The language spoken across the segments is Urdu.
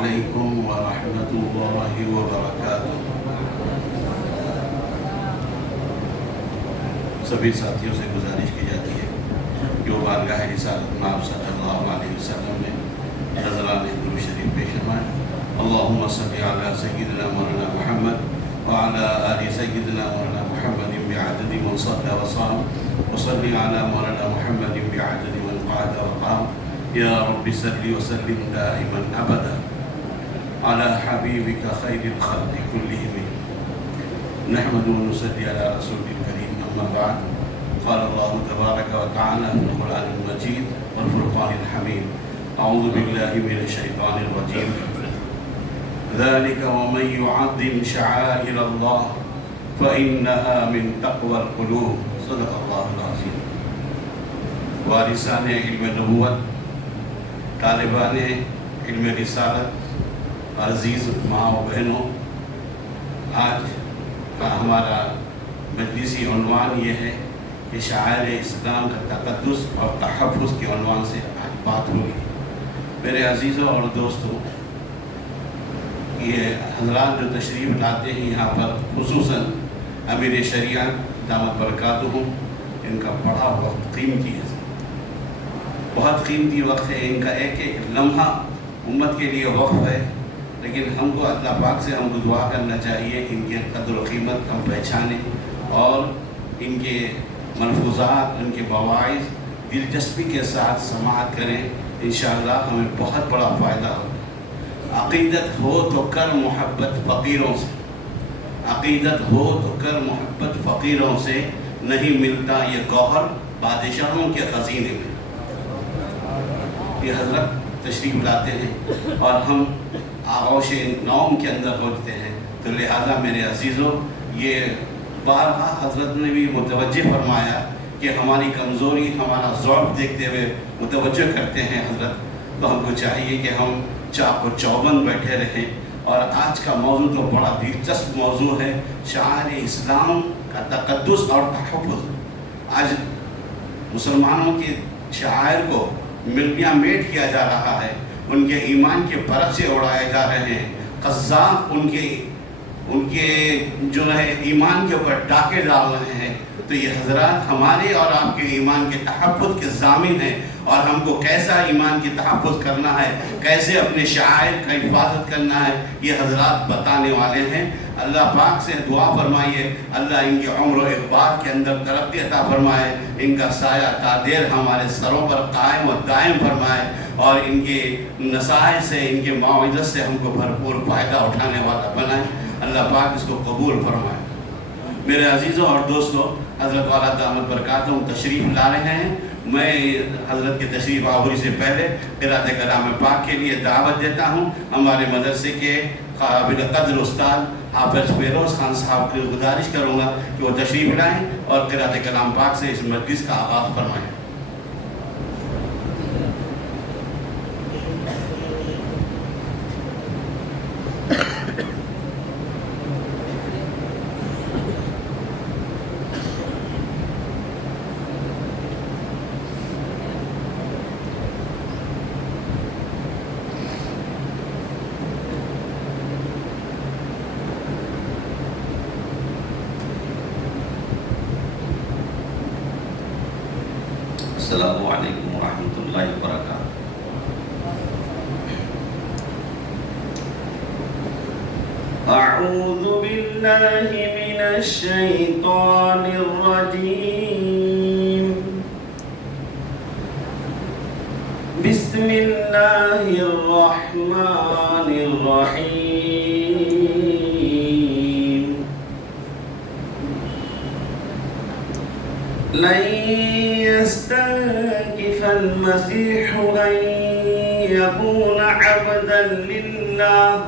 علیکم ورحمۃ اللہ وبرکاتہ۔ سبھی ساتھیوں سے گزارش کی جاتی ہے کہ وہ بارگاہ رسالت ناب صلی اللہ علیہ وسلم میں حضران درود شریف پیش فرمائیں۔ اللہم صلی علی سیدنا مولانا محمد وعلی آل سیدنا مولانا محمد بعدد من صلى وصام وصلی علی مولانا محمد بعدد من قعد وقام یا رب صلی وسلم دائما ابدا على حبیبک خیر الخلق كلهم نحمد ونصلي على رسول الكريم اما بعد قال الله تبارك وتعالى في القرآن المجيد والفرقان الحميد اعوذ بالله من الشيطان الرجيم ذلك ومن يعظم شعائر الله فإنها من تقوى القلوب صدق الله العظيم۔ وارثان علم نبوت، طالبان علم رسالت، عزیز ماں و بہنوں، آج ہمارا مجلسی عنوان یہ ہے کہ شعائر اسلام کا تقدس اور تحفظ کے عنوان سے آج بات ہوگی۔ میرے عزیزوں اور دوستوں، یہ حضرات جو تشریف لاتے ہیں یہاں پر، خصوصاً امیر شریعت دامت برکاتہ، ان کا بڑا وقت قیمتی ہے، بہت قیمتی وقت ہے۔ ان کا ایک ایک لمحہ امت کے لیے وقف ہے، لیکن ہم کو اللہ پاک سے ہم کو دعا کرنا چاہیے ان کے قدر و قیمت ہم پہچانیں اور ان کے ملفوظات، ان کے مواعظ دلچسپی کے ساتھ سماعت کریں، انشاءاللہ ہمیں بہت بڑا فائدہ ہوگا۔ عقیدت ہو تو کر محبت فقیروں سے، عقیدت ہو تو کر محبت فقیروں سے، نہیں ملتا یہ گوہر بادشاہوں کے خزینے میں۔ یہ حضرت تشریف لاتے ہیں اور ہم آغوش نوم کے اندر ہوتے ہیں، تو لہذا میرے عزیزوں، یہ بارہا حضرت نے بھی متوجہ فرمایا کہ ہماری کمزوری، ہمارا ضعف دیکھتے ہوئے متوجہ کرتے ہیں حضرت، تو ہم کو چاہیے کہ ہم چاق و چوبند بیٹھے رہیں۔ اور آج کا موضوع تو بڑا دلچسپ موضوع ہے، شعائر اسلام کا تقدس اور تحفظ۔ آج مسلمانوں کے شعائر کو ملیا میٹ کیا جا رہا ہے، ان کے ایمان کے پرچے اڑائے جا رہے ہیں، قذاف ان کے جو ہے ایمان کے اوپر ڈاکے ڈال رہے ہیں۔ تو یہ حضرات ہمارے اور آپ کے ایمان کے تحفظ کے ضامن ہیں، اور ہم کو کیسا ایمان کی تحفظ کرنا ہے، کیسے اپنے شعائر کا حفاظت کرنا ہے، یہ حضرات بتانے والے ہیں۔ اللہ پاک سے دعا فرمائیے اللہ ان کی عمر و اقبال کے اندر ترقی عطا فرمائے، ان کا سایہ تا دیر ہمارے سروں پر قائم و دائم فرمائے، اور ان کے نصائح سے، ان کے موعظت سے ہم کو بھرپور فائدہ اٹھانے والا بنائے۔ اللہ پاک اس کو قبول فرمائے۔ میرے عزیزوں اور دوستوں، حضرت والا دامت برکاتہ تشریف لا رہے ہیں۔ میں حضرت کے تشریف آوری سے پہلے قرأت کلام پاک کے لیے دعوت دیتا ہوں۔ ہمارے مدرسے کے قابل قدر استاد حافظ فیروز خان صاحب کی گزارش کروں گا کہ وہ تشریف لائیں اور قرأت کلام پاک سے اس مجلس کا آغاز فرمائیں۔ السلام علیکم ورحمۃ اللہ وبرکاتہ۔ اعوذ باللہ من الشیطان الرجیم، بسم اللہ الرحمن الرحیم۔ لن يستنكف المسيح أن يكون عبدا لله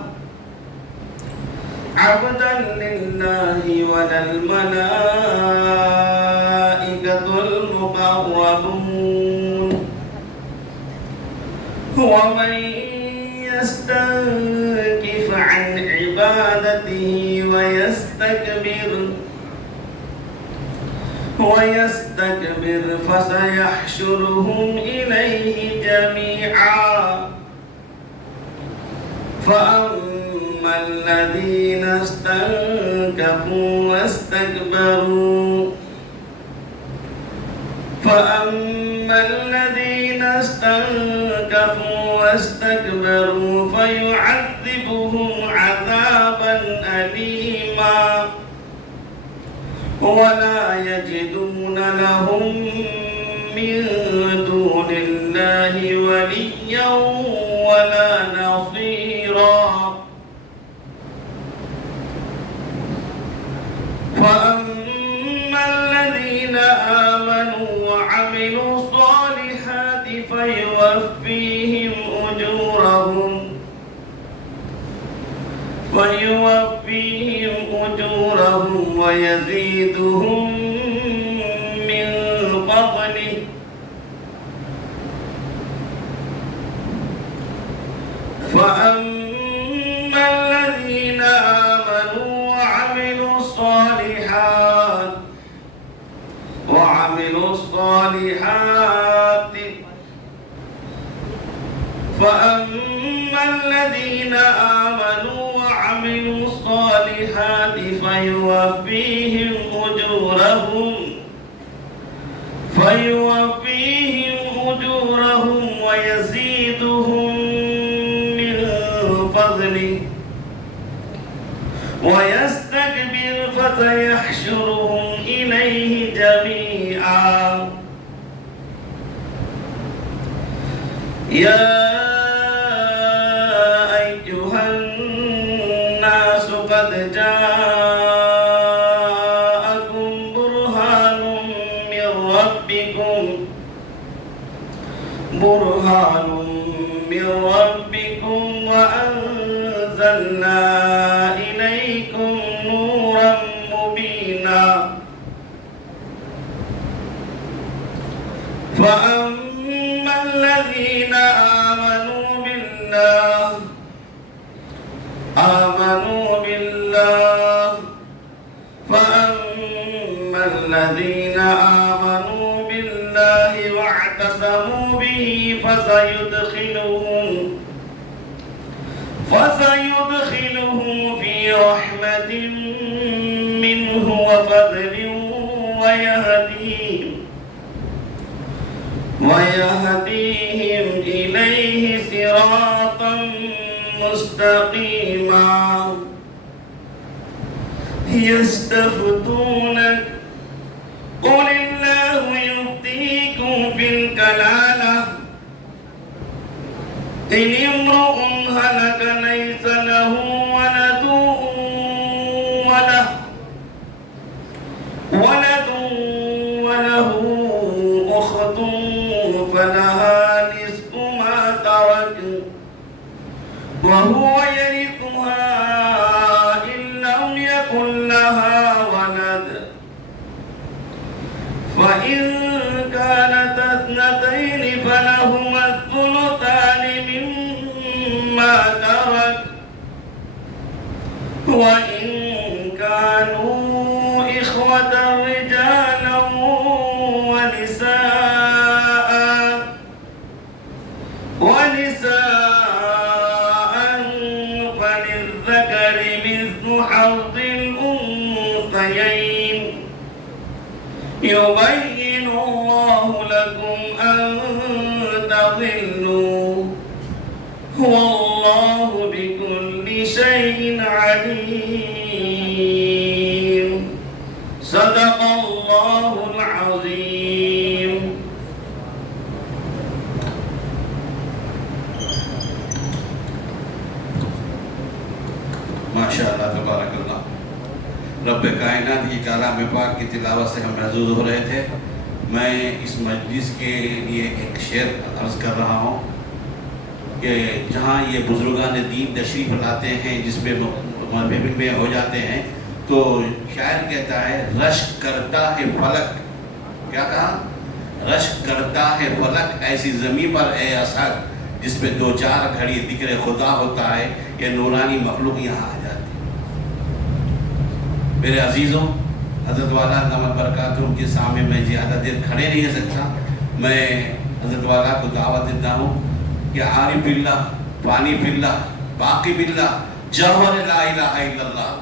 ولا الملائكة المقربون، ومن يستنكف عن عبادته ويستكبر فسيحشرهم إليه جميعا فأما الذين استنكفوا واستكبروا فيعذبهم عذابا أليما ولا يجدون لهم من دون الله وليا ولا نصيرا. فأما الذين آمنوا وعملوا الصالحات فيوفيهم أجورهم ويزيدهم من فضله. فأما الذين آمنوا وعملوا الصالحات فيوفيهم أجورهم ويزيدهم من فضله. ويستكبر فسيحشرهم إليه جميعا. يا أيها الناس قد جاءكم برهان من ربكم وأنزلنا إليكم نورا مبينا. فأما الذين آمنوا بالله واعتصموا به فسيدخلهم في رحمة منه وفضل ويهديهم إليه صراطا مستقيما. يستفتونك قل الله يفتيكم في الكلالة إن امرؤ هلك ليس له ولد وله أخت فلها نصف ما ترك وهو يرثها إن لم يكن لها ولد. فإن كانت اثنتين فلهما الثلثان مما ترك وإن كانوا إخوة رجالا ونساء فللذكر مثل حظ الأنثيين. يبين الله لكم أن تضلوا والله بكل شيء عليم. صدق الله العظيم. ماشاءاللہ تبارک اللہ. رب کائنات کی کلام پاک کی تلاوت سے ہم محظوظ ہو رہے تھے. میں اس مجلس کے لیے ایک شعر عرض کر رہا ہوں کہ جہاں یہ بزرگان دین تشریف لاتے ہیں جس پہ محفل میں ہو جاتے ہیں تو شاعر کہتا ہے رشک کرتا ہے فلک. کیا کہا؟ رشک کرتا ہے فلک ایسی زمین پر اے اسد جس پہ دو چار گھڑی ذکر خدا ہوتا ہے یہ نورانی مخلوق یہاں آ جاتی. میرے عزیزوں، حضرت والا دامت برکاتہ کے سامنے میں زیادہ دیر کھڑے نہیں رہ سکتا. میں حضرت والا کو دعوت دیتا ہوں کہ عارف اللہ، فانی فی اللہ، باقی باللہ جوہر لا الہ الا اللہ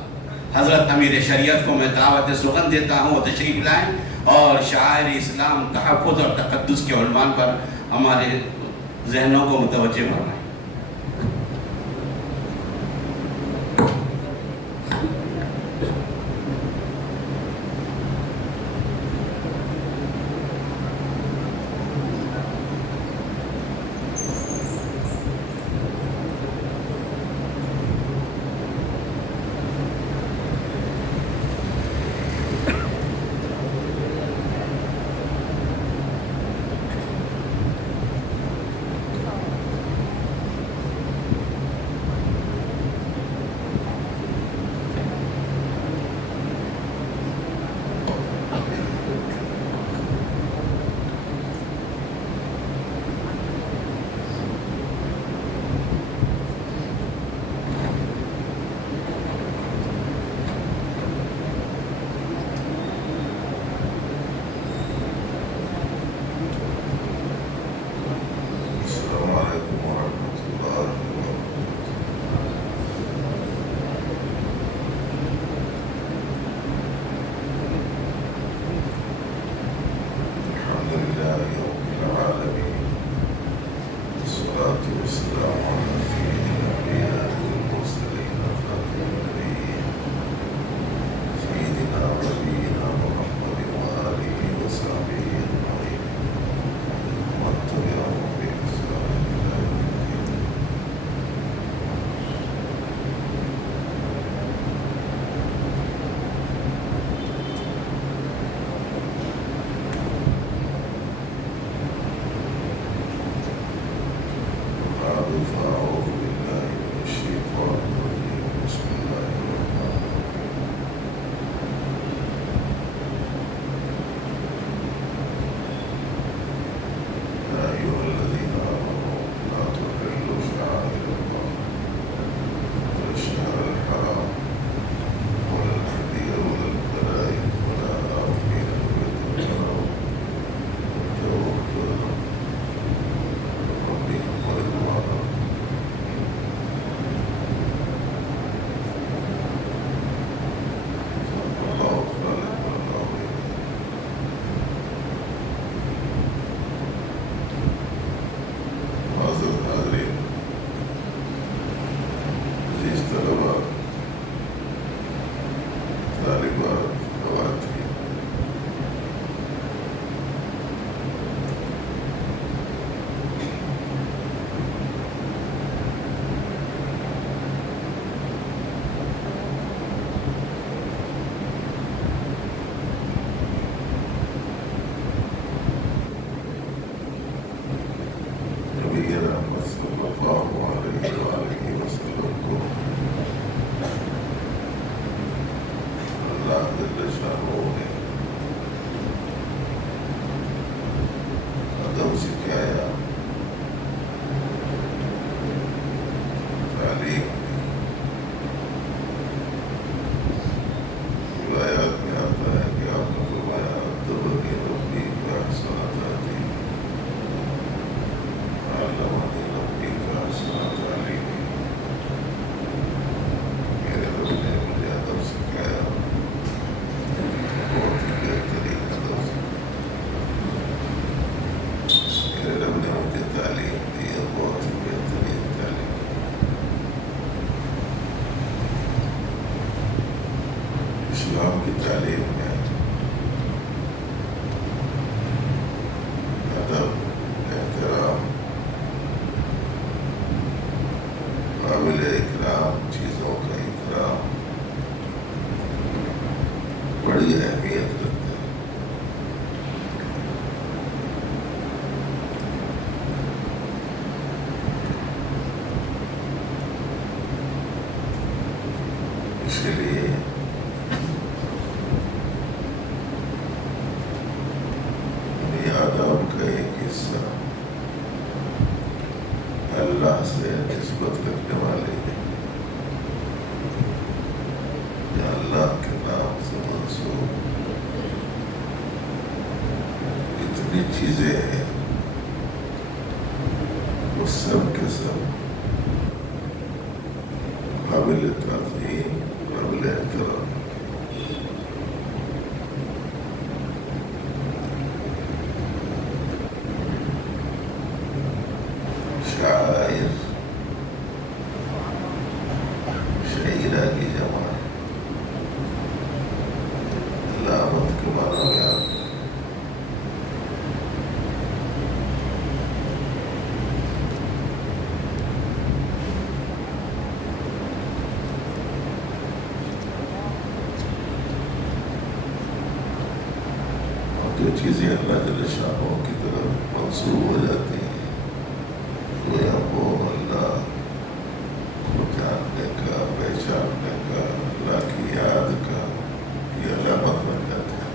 حضرت امیر شریعت کو میں دعوت سخن دیتا ہوں، وہ تشریف لائیں اور شعائر اسلام تحفظ اور تقدس کے عنوان پر ہمارے ذہنوں کو متوجہ فرمائیں۔ اسلام کی تعلیم میں ادب، احترام، قابل اکرام چیزوں کا اکرام بڑی اہمیت رکھتے ہیں۔ اس کے لیے آداب کا ایک حصہ اللہ سے نسبت رکھنے والے یا اللہ کے نام سے منسوب اتنی چیزیں ہیں، وہ سب کے سب قابل تعظیم قابل احترام شاعر شعیرہ کی جمع علامت کے معنی بیان جو چیزیں اللہ جل شانہ کی طرف منسوب ہو جاتی ہیں گویا وہ اللہ کو جاننے کا پہچاننے کا اللہ کی یاد کا یہ علامت بن جاتا ہے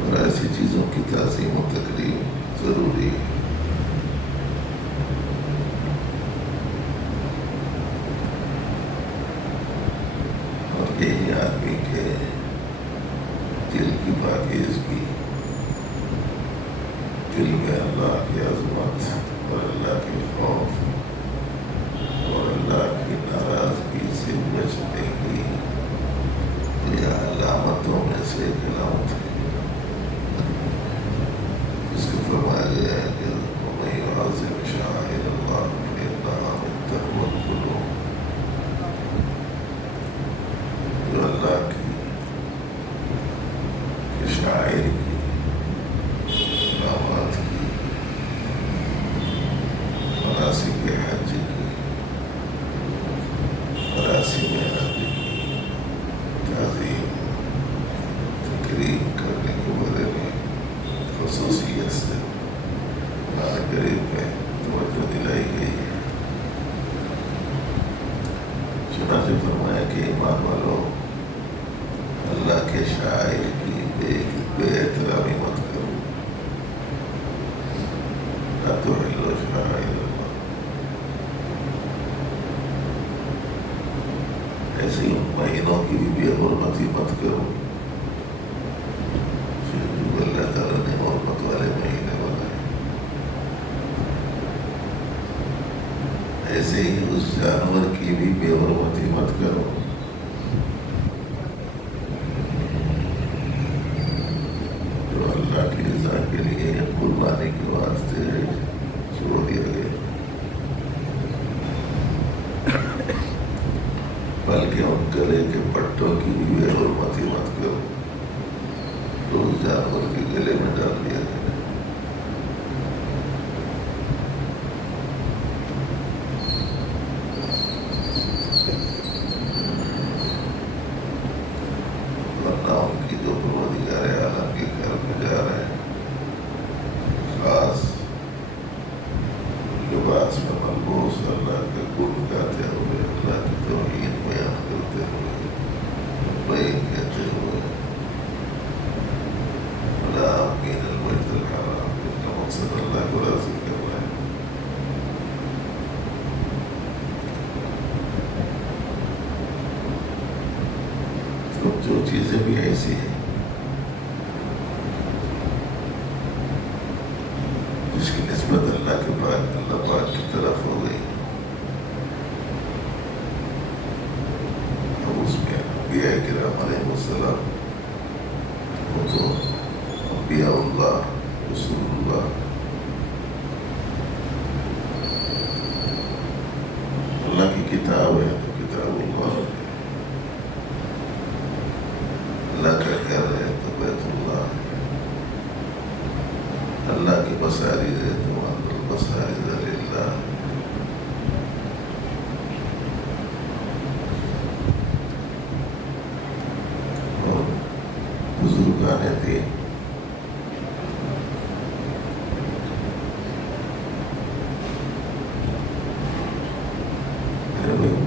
اور ایسی چیزوں کی تعظیم و تکریم ضروری ہے اور یہی آدمی کے دل کی پاکیزگی دل میں اللہ کی عظمت اور اللہ کے خوف اور اللہ کی ناراضگی سے بچنے کی یہ علامتوں میں سے ایک علامت ہے اس کو فرمایا گیا ہے کہ وَمَن يُعَظِّمْ شَعَائِرَ اللَّهِ فَإِنَّهَا مِن تَقْوَى الْقُلُوبِ جو اللہ کی شاعر کی علامات کی مناسک حج کی مراسم حج کی تعظیم تکریم کرنے کے بارے میں خصوصیت سے قرآن کریم میں توجہ دلائی گئی ہے چنانچہ فرمایا کہ ایمان والوں اللہ کے شاعر کی بے احترامی مت کرو نہ تو حلو شاعر اللہ ایسے ہی ان مہینوں کی بھی بے حرمتی مت کرو جو اللہ تعالیٰ نے حرمت والے مہینے بنائے ایسے ہی اس جانور کی بھی بے حرمتی مت کرو اللہ کی رضا کے لیے قربانی کے واسطے چھوڑ دیا گیا بلکہ ان گلے کے پٹوں کی بھی بے حرمتی مت کرو تو اس جانور کے گلے میں ڈال دیا گیا ورنہ ان کی جو پروردگار عالم کے گھر میں جا رہے ہیں خاص لباس میں ملبوس اللہ کا گن گاتے ہوئے اللہ کی توحید بیان کرتے ہوئے لبیک کہتے ہوئے لا امین البیت الحرام جس کا مقصد اللہ کو راضی کرنا ہے تو جو چیزیں بھی ایسی ہیں جس کی نسبت اللہ پاک کی طرف ہو گئی تو اس میں انبیاء کرام علیہ السلام وہ تو انبیاء اللہ رسول اللہ اللہ کی کتاب ہے تو کتاب اللہ اللہ کا گھر ہے تو بیت اللہ اللہ کی مساجد ہے تو المساجد للہ اور بزرگان دین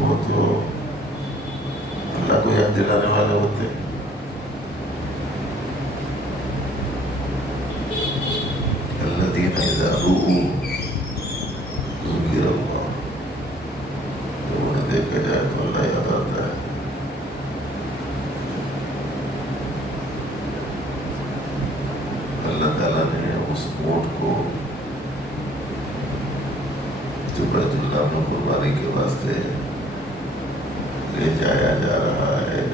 وہ تو اللہ کو یاد دلانے والے ہوتے ہیں الذين إذا رؤوا ذكر الله تو انہیں دیکھا جائے تو اللہ یاد آتا ہے اللہ تعالیٰ نے اس اونٹ کو جو بیت اللہ میں قربانی کے واسطے لے جایا جا رہا ہے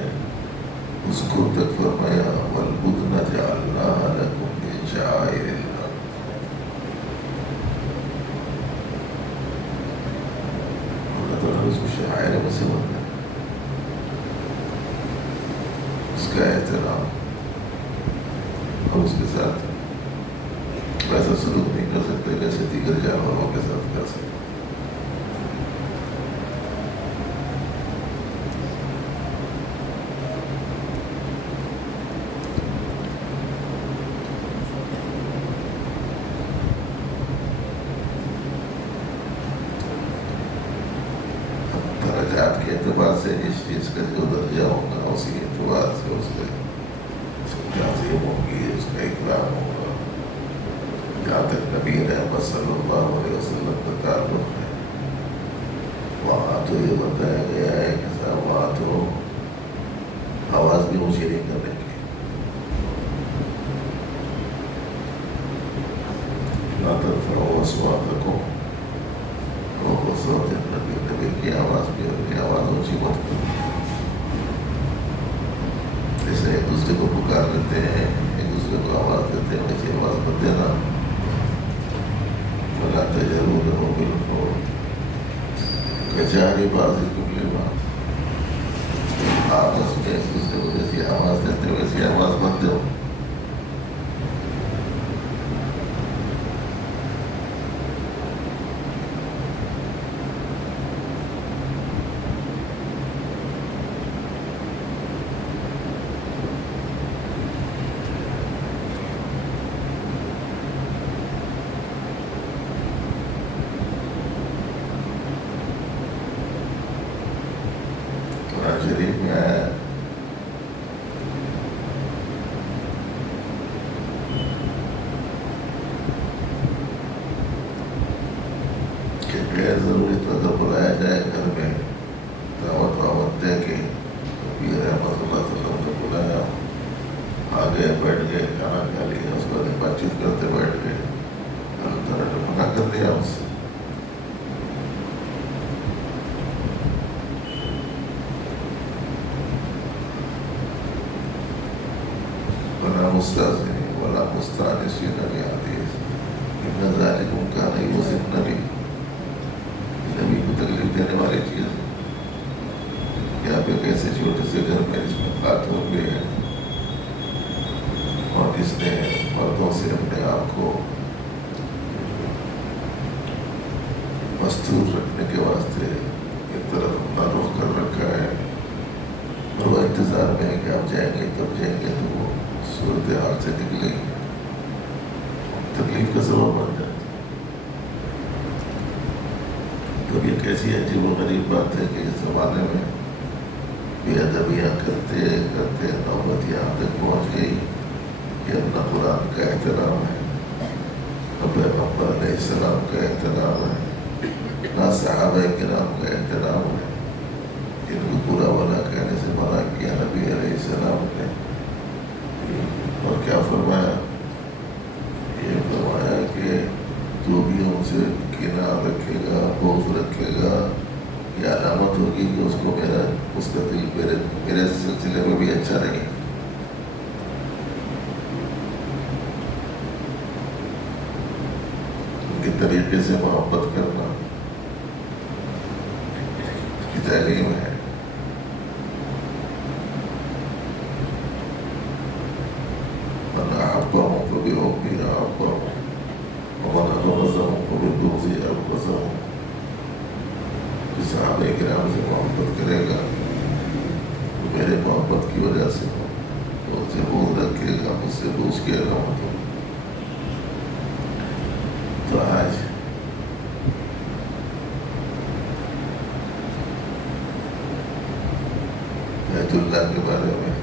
اس کو تک فرمایا والبدن جعلناها لكم من شعائر اللہ. اللہ تعالیٰ نے اس کو شعائر میں سے بنایا، اس کا احترام اور اس کے ساتھ ویسا سلوک نہیں کر سکتے جیسے دیگر جانوروں کے ساتھ کر سکتے. درجات کے اعتبار سے اس چیز کا جو درجہ ہوگا اسی اعتبار سے اس کے تعظیم ہوگی، اس کا اکرام ہوگا. جہاں تک نبی رحمت صلی اللہ علیہ وسلم کا تعلق ہے وہاں تو یہ بتایا گیا ہے کہ صاحب وہاں تو آواز بھی اونچی نہیں کرنے کی. لا ترفعوا أصواتكم فوق صوت النبي. نبی کی آواز بھی اپنی آواز اونچی مت کرو. جیسے ایک دوسرے کو پکار لیتے ہیں، ایک دوسرے کو آواز دیتے ہیں، ویسے آواز مت دینا. ولا تجهروا له بالقول كجهر بعضكم لبعض. آپس میں ایک دوسرے کو جیسی آواز دیتے ویسی آواز مت دو. شریف میں آیا کہ غیر ضروری تو اگر بلایا جائے گھر میں دعوت دے کے نبی رحمت اللہ صلی اللہ علیہ وسلم نے بلایا، آ گئے بیٹھ گئے کھانا کھا لیا، اس کے بعد بات چیت کرتے بیٹھ گئے. اللہ تعالیٰ نے منع کر دیا اس سے. مستأذن ولا مستأنسين بحديث إن ذلكم كان يؤذي النبي. نبی کو تکلیف دینے والی چیز ہے. یہاں پہ ایسے چھوٹے سے گھر میں جس میں خاتون بھی ہے اور جس نے مردوں سے اپنے آپ کو مستور رکھنے کے واسطے ایک طرف اپنا رخ کر رکھا ہے اور وہ انتظار میں ہے کہ آپ جائیں گے تب جائیں گے تو وہ صورتحال سے نکلے گی، تکلیف کا سبب بن جاتا. تو یہ کیسی عجیب و غریب بات ہے کہ اس زمانے میں بے ادبیاں کرتے کرتے نوبت یہاں تک پہنچ گئی کہ اپنا قرآن کا احترام ہے، نہ پیغمبر علیہ السلام کا احترام ہے، نہ صحابہ کرام کا احترام ہے. ان کو برا بھلا کہنے سے منع کیا نبی علیہ السلام نے. اور کیا فرمایا؟ یہ فرمایا کہ جو بھی ان سے کینہ رکھے گا، بغض رکھے گا، یہ علامت ہوگی کہ اس کو اس کا دل میرے سلسلے میں بھی اچھا نہیں. ان کے طریقے سے محبت کرنا اس کی تعلیم ہے. أحبهم فبحبي أحبهم ومن أبغضهم فببغضي أبغضهم. صحابہ کرام سے محبت کرے گا تو میرے محبت کی وجہ سے وہ سے بغض رکھے گا، مجھ سے بغض کہے گا. تو آج بیت اللہ کے بارے میں،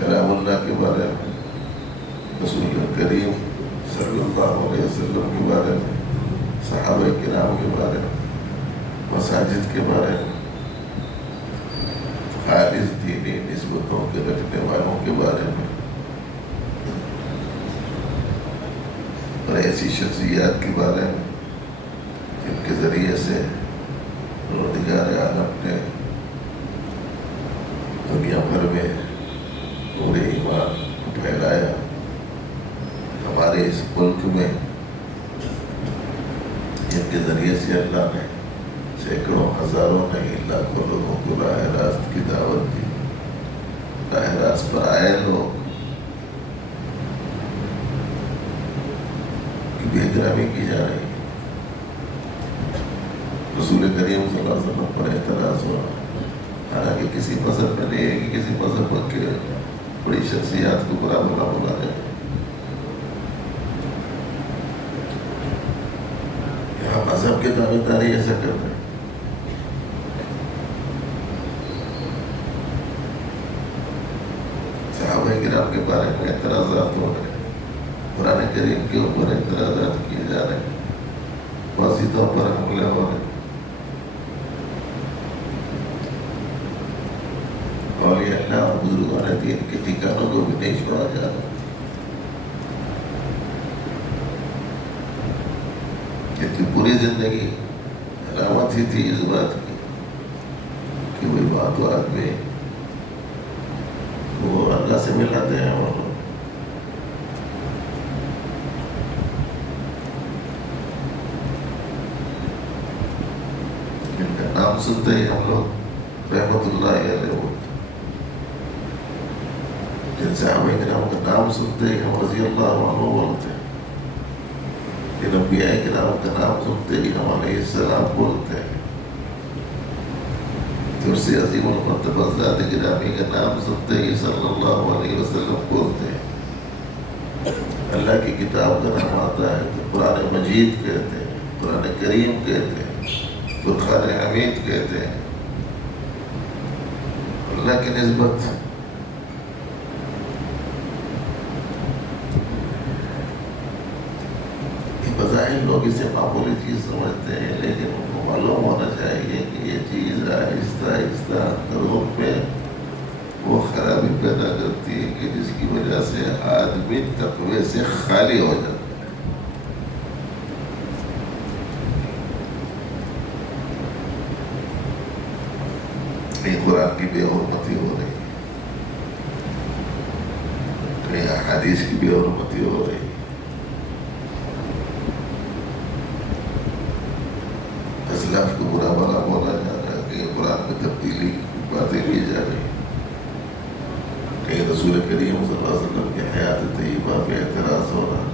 کلام اللہ کے بارے میں، رسول کریم صلی اللہ علیہ وسلم کے بارے میں، صحابہ کرام کے بارے میں، مساجد کے بارے میں، خالص دینی نسبتوں کے رکھنے والوں کے بارے میں اور ایسی شخصیات کے بارے میں جن کے ذریعے سے پروردگار عالم نے دنیا بھر میں پورے ایمان کو پھیلایا. ہمارے اس ملک میں جن کے ذریعے سے اللہ نے سینکڑوں ہزاروں نہیں لاکھوں لوگوں کو راہ راست کی دعوت دی. راہ راست پر آئے لوگ کی بے احترامی کی جا رہی ہے. رسول کریم صلی اللہ علیہ وسلم پر اعتراض ہوا، حالانکہ کسی مذہب میں نہیں ہے کہ کسی مذہب کے بڑی شخصیات کو برا بلا بولا جائے. یہاں مذہب کے دعوے داری ایسا کر رہے ہیں. صحابہ کرام کے بارے میں اعتراضات ہو رہے ہیں، قرآن کریم کے اوپر اعتراضات کیے جا رہے ہیں، واضح طور پر حملے ہو رہے ہیں. اولیاء اللہ اور بزرگان دین کے ٹھکانوں کو بھی نہیں چھوڑا جا رہا. ان کی پوری زندگی علامت ہی تھی اس بات کی کہ وہی بات و آدمی وہ اللہ سے ملاتے ہیں. اور ان کا نام سنتے ہی ہم لوگ رحمت اللہ علیہ بولتے. جن صحابہ کرام کا نام سنتے ہی ہم رضی اللہ عنہ بولتے ہیں. جن انبیاء کرام کا نام سنتے ہی ہم علیہ السلام بولتے ہیں. جب سے عظیم المرتبہ ذات گرامی کا نام سنتے ہی صلی اللہ علیہ وسلم بولتے ہیں. اللہ کی کتاب کا نام آتا ہے تو قرآن مجید کہتے ہیں، قرآن کریم کہتے ہیں، فرقان حمید کہتے ہیں. اللہ کی نسبت بظاہر لوگ اسے معمولی چیز سمجھتے ہیں، لیکن ان کو معلوم ہونا چاہیے کہ یہ چیز آہستہ آہستہ اندروں میں وہ خرابی پیدا کرتی ہے کہ جس کی وجہ سے آدمی تقوی سے خالی ہو جاتا ہے. کہیں قرآن کی بے حرمتی ہو رہی ہے، کہیں احادیث کی بے حرمتی ہو رہی ہے. اسلاف کو برا بھلا بولا جا رہا ہے، کہیں قرآن میں تبدیلی باتیں کی جا رہی ہیں، کہیں رسول کریم صلی اللہ علیہ وسلم کی حیات طیبہ پہ اعتراض ہو رہا ہے.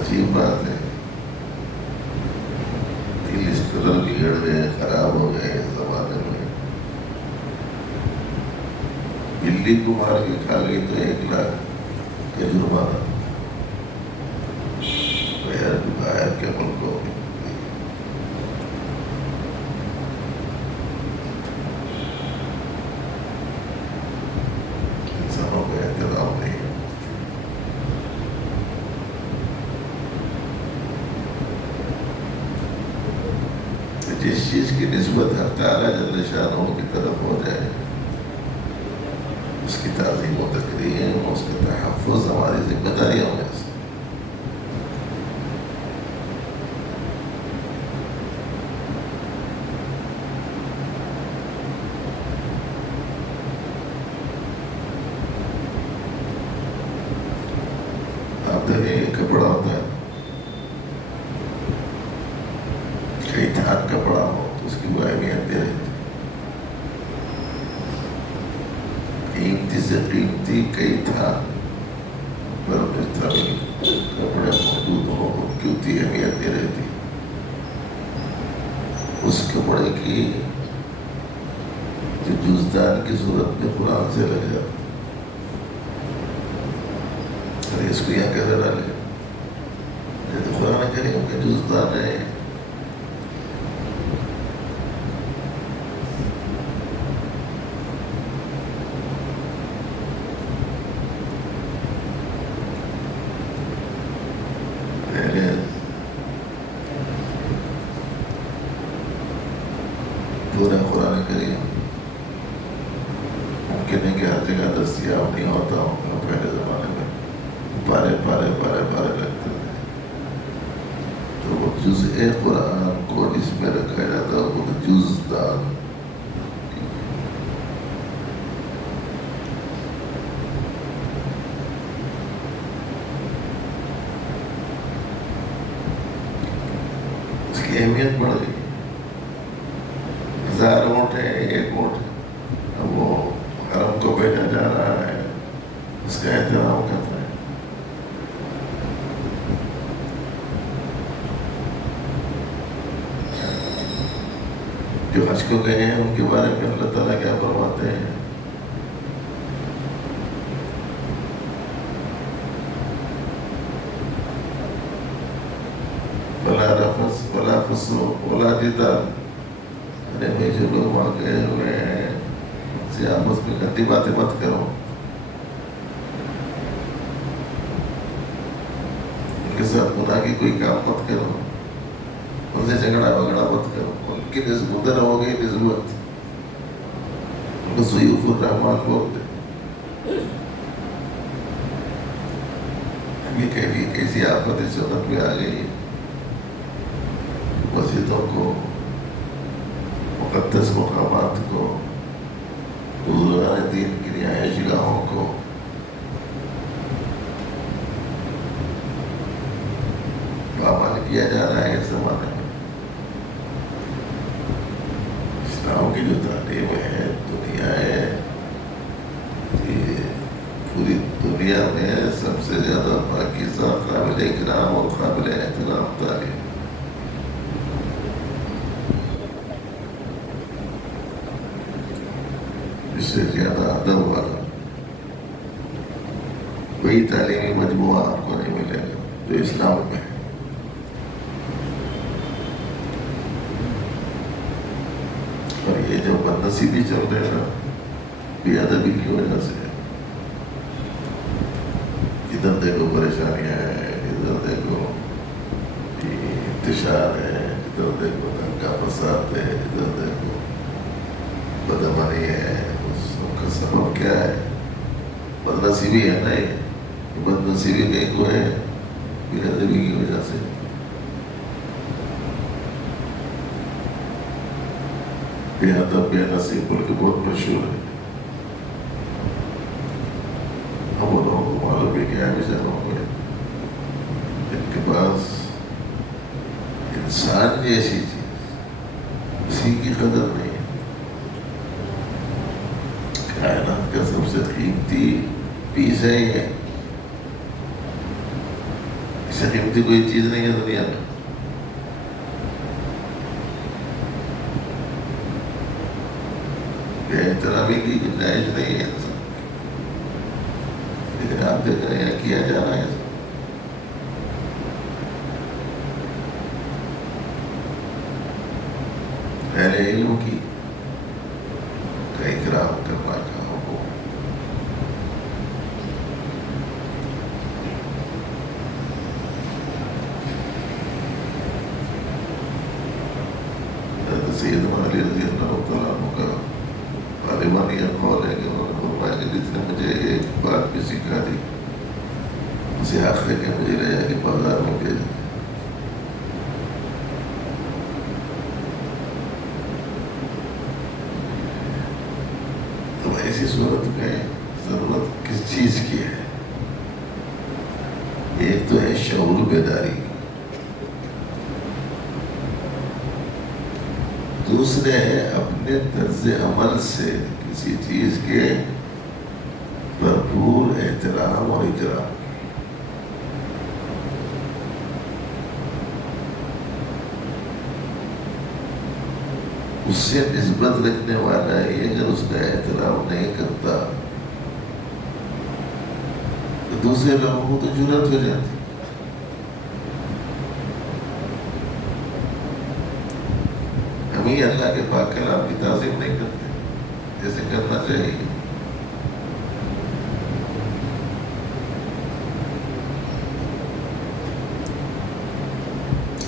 عجیب بات ہے، دل اس قدر بگڑ گئے، خراب ہو گئے اس زمانے میں. بلی کو مار کے کھا گئی تو 1 لاکھ کا جرمانہ. باہر کے ملکوں میں انسانوں کا احترام نہیں ہے. جس چیز کی نسبت ہر تعالیٰ جل شانہ کی طرف ہو جائے، اس کی تعظیم و تکریم، اس کا تحفظ ہماری ذمہ داریوں میں سے. آپ دیکھیں یہ کپڑا ہوتا ہے، کئی تھان کپڑا ہو تو اس کی وہ اہمیت دے رہی تھی. قیمتی سے قیمتی کئی تھان پر کپڑے موجود ہوں ان کی اتنی اہمیت دے رہی تھی. اس کپڑے کی جو جزدان کی صورت میں قرآن سے لگ جاتا، ارے اس کو یہاں کیسے ڈالے؟ یہ تو قرآن کریم کے جزدان ہے. پورا قرآن گئی. ممکن ہے کہ ہر جگہ دستیاب نہیں ہوتا ہوگا. پہلے زمانے میں پارے پارے پارے پارے لگتے تھے. تو وہ جزء قرآن کو جس میں رکھا جاتا وہ جز دان. اس کی اہمیت بڑھ گئی. 1000 اونٹ ہے، 1 اونٹ. اب وہ حرم کو بھیجا جا رہا ہے، اس کا احترام کرنا ہے. جو حج کو گئے ہیں ان کے بارے میں اللہ تعالیٰ کیا فرماتے ہیں؟ ولا رفث ولا فسوق ولا جدال. ارے بھائی جو لوگ وہاں گئے ہوئے ہیں ان سے آپس میں گندی باتیں مت کرو. ان کے ساتھ گناہ کی کوئی کام مت کرو. ان سے جھگڑا وگڑا مت کرو. ان کی نسبت ہو گئی نسبت. ان کو ضیوف الرحمان بولتے. یہ کیسی آفت اس وقت پہ آ گئی ہے. مسجدوں کو، مقدس مقامات کو، بزرگان دین کی رہائش گاہوں کو پامال کیا جا رہا ہے. اس زمانے میں اسلام کی جو تعلیم ہے، دنیا ہے، یہ پوری دنیا میں سب سے زیادہ پاکیزہ، قابل اکرام اور قابل احترام تعلیم. اس سے زیادہ ادب والا وہی تعلیمی مجموعہ آپ کو نہیں ملے گا جو اسلام میں ہے. اور یہ جو بدنصیبی چل رہے ہیں نا، بے ادبی کی وجہ سے. ادھر دیکھو پریشانیاں ہیں، ادھر دیکھو انتشار ہے، ادھر دیکھو دنگا فساد ہے، ادھر دیکھو بدامنی ہے. اس کا سبب کیا ہے؟ بدنصیبی ہے نا. یہ بدنصیبی کہیں کو ہے بے ادبی کی وجہ سے. بے ادب بے نصیب بول کے بہت مشہور ہے. ہم وہ لوگوں کو معلوم بھی کیا ہے بیچاروں کو ان کے پاس انسان جیسی چیز کسی کی قدر نہیں. کائنات کا سب سے قیمتی پیس ہے یہ. اس سے قیمتی کوئی چیز نہیں ہے دنیا میں. بے احترامی کی گنجائش نہیں ہے انسان. لیکن آپ دیکھ رہے ہیں کیا جا رہا ہے. اہل علم کی کا اکرام کرنا کا حکم. سیدنا علی رضی اللہ تعالیٰ عنہ کا غالباً یہ قول ہے کہ انہوں نے فرمایا کہ جس نے مجھے ایک بات بھی سکھا دی اسے حق ہے کہ مجھے لے جا کے بازار میں بھیج دے. تو ایسی صورت میں ضرورت کس چیز کی ہے؟ ایک تو ہے شعور بیداری، دوسرے ہے اپنے طرز عمل سے کسی چیز کے بھرپور احترام اور اکرام. اس سے نسبت رکھنے والا ہے. اگر اس کا احترام نہیں کرتا تو دوسرے لوگوں کو تو جرأت ہو جاتی. ہم ہی اللہ کے پاک کلام کی تعظیم نہیں کرتے جیسے کرنا چاہیے.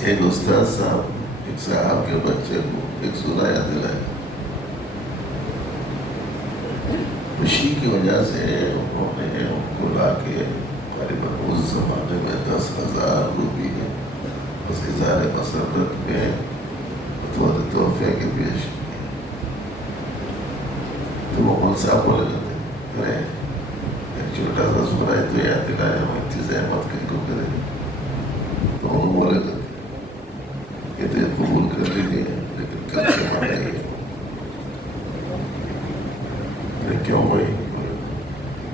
ایک استاد صاحب ایک صاحب کے بچے کو ایک سورہ یاد دلایا. خوشی کی وجہ سے انہوں نے ان کو لا کے تقریباً اس زمانے میں 10,000 روپے اس کے سارے مسرت میں بطور تحفے کے پیش کیے. تو وہ مول صاحب بولے کرتے ارے ایک چھوٹا سا سورہ ہے تو یاد دلایا ہم اتنی زحمت کہیں کو کرے. تو انہوں بولے کرتے کہ تو یہ قبول کر لیجیے لیکن کل کے مانے ہی کیوں ہوئی.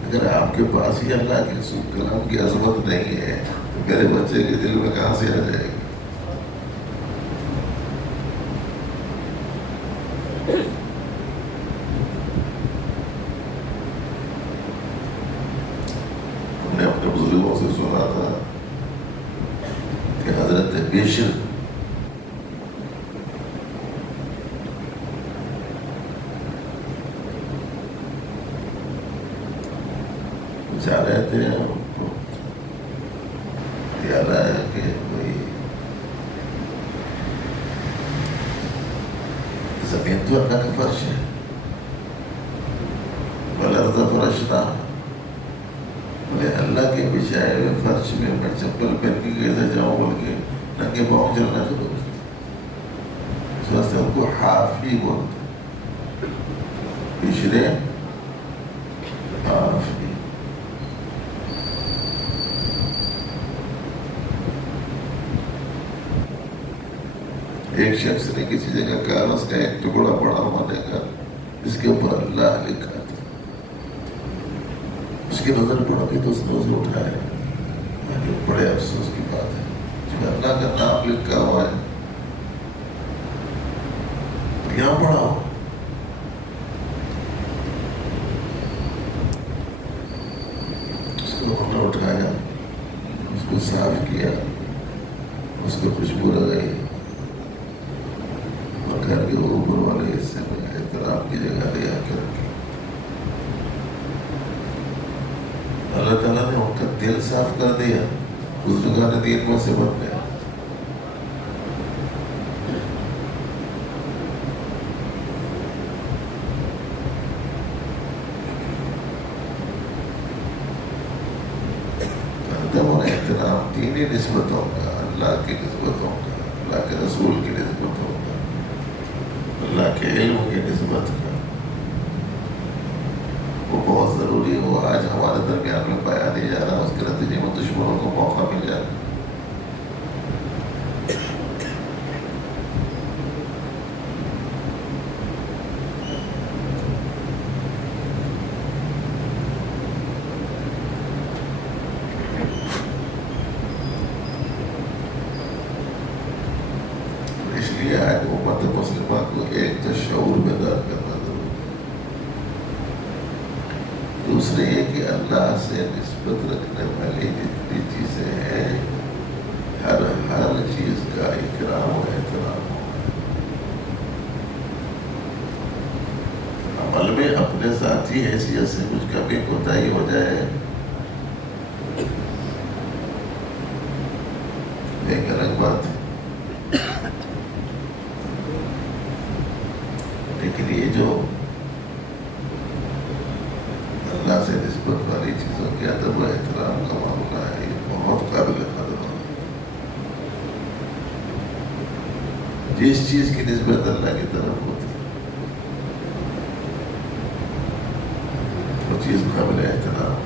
اگر آپ کے پاس ہی اللہ کے رسول کلام کی عظمت نہیں ہے تو میرے بچے کے دل میں کہاں سے آ جائے گی. ہم نے اپنے بزرگوں سے سنا تھا کہ حضرت بشر جا رہے تھے یاد آیا کہ کوئی زمین تو اللہ کا فرش ہے والارض فرشنا بولے اللہ کے بچھائے ہوئے فرش میں میں چپل پہن کے کیسے جاؤں بول کے ننگے پاؤں چلنا شروع کرتے ان کو حافی بولتے بشرے حافی. ایک شخص نے کسی جگہ کاغذ کا ایک ٹکڑا پڑا ہوا دیکھا جس کے اوپر اللہ لکھا تھا. اس کی نظر پڑا کہ تو اس نے اسے اٹھایا. بڑے افسوس کی بات ہے جب اللہ کا نام لکھا ہوا ہے تو یہاں پڑا ہو. اس کو انہوں نے اٹھایا, اس کو صاف کیا, اس کو خوشبو لگائی اور گھر کے اوپر والے حصے میں احترام کی جگہ لے آ کر رکھی. اللہ تعالیٰ نے ان کا دل صاف کر دیا, اس جگہ نے دین میں سے بن گیا. تب انہیں احترام دینی نسبتوں کا, اللہ کی نسبتوں کا, اللہ کے رسول کی نسبتوں کا, اللہ کے علم کی نسبت کا وہ بہت ضروری ہے. وہ آج ہمارے درمیان میں پایا نہیں جا رہا, اس کے نتیجے میں دشمنوں کو موقع مل جاتا. اس لیے آج امت مسلمہ کو ایک تو شعور بیدار کرنا ضروری ہے, دوسرے یہ کہ اللہ سے نسبت رکھنے والی جتنی چیزیں ہیں ہر چیز کا اکرام و احترام ہو. عمل میں اپنے ذاتی حیثیت سے کچھ کمی کوتاہی ہو جائے ایک الگ بات ہے, لیکن یہ جو اللہ سے نسبت والی چیزوں کے ادب و احترام کا معاملہ ہے یہ بہت قابل قدر ہے. جس چیز کی نسبت اللہ کی طرف ہوتی ہے وہ چیز قابل احترام ہے.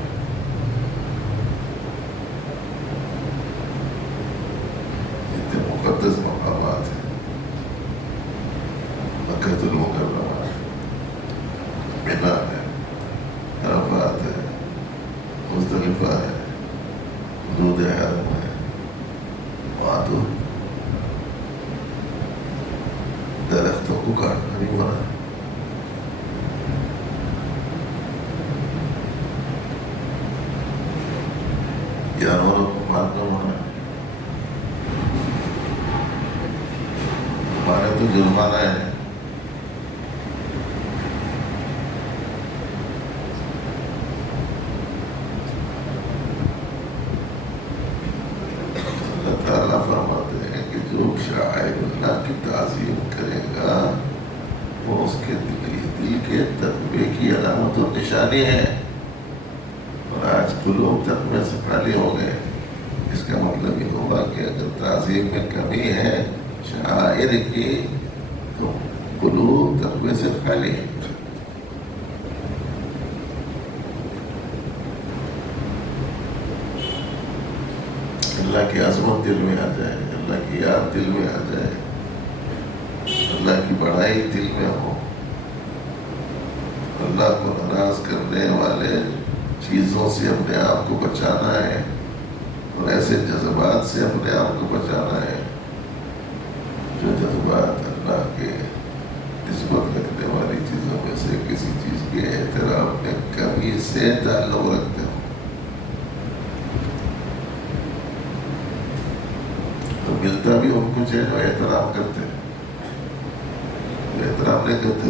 اتنے مقدس مقامات ہیں, مکہ المکرمہ ہے, مینا ہے, عرفات ہے, مزدلفہ ہے, حدود حرم ہے, وہاں تو درختوں کو کاٹنا نہیں ہو رہا ہے. جانوروں کو مارنا ہونا ہے. ہمارے تو جرمانہ ہے. اللہ تعالیٰ فرماتے ہیں کہ جو شاعر اللہ کی تعظیم کرے گا وہ اس کے دل کے تقوی کی کی علامت و نشانی ہے، اور آج قلوب تقوی سے خالی ہو گئے. اس کا مطلب یہ ہوگا کہ اگر تعظیم میں کمی ہے شعائر کی تو قلوب تقوی سے خالی ہے. اللہ کی عظمت دل میں آ جائے، اللہ کی یاد دل میں آ جائے، اللہ کی بڑائی دل میں ہو، اللہ کو ناراض کرنے والے چیزوں سے اپنے آپ کو بچانا ہے، اور ایسے جذبات سے اپنے آپ کو بچانا ہے جو جذبات اللہ کے نسبت رکھنے والی چیزوں میں سے کسی چیز کے احترام میں کمی سے تعلق رکھتے ہوں. تو ملتا بھی ان کو چاہے جو احترام کرتے ہیں، جو احترام نہیں کرتے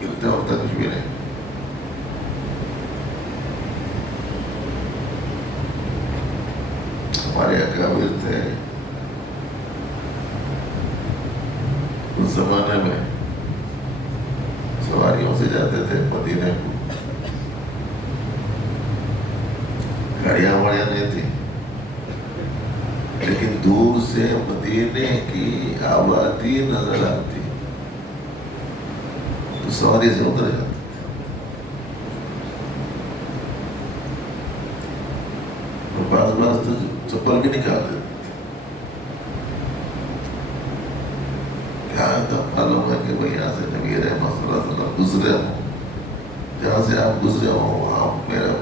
ملتے ان تک کچھ بھی نہیں. ہمارے اکابر تھے اس زمانے میں، سواریوں سے جاتے تھے مدینے کو، گاڑیاں واڑیاں نہیں تھی، لیکن دور سے مدینے کی آبادی نظر آتی تو سواری سے اتر جاتے. بعض تو چپل بھی نکال دیتے. کیا تھا معلوم ہے کہ بھائی یہاں سے نبی رحمت صلی اللہ علیہ وسلم گزرے ہوں، جہاں سے آپ گزرے ہوں وہاں میرا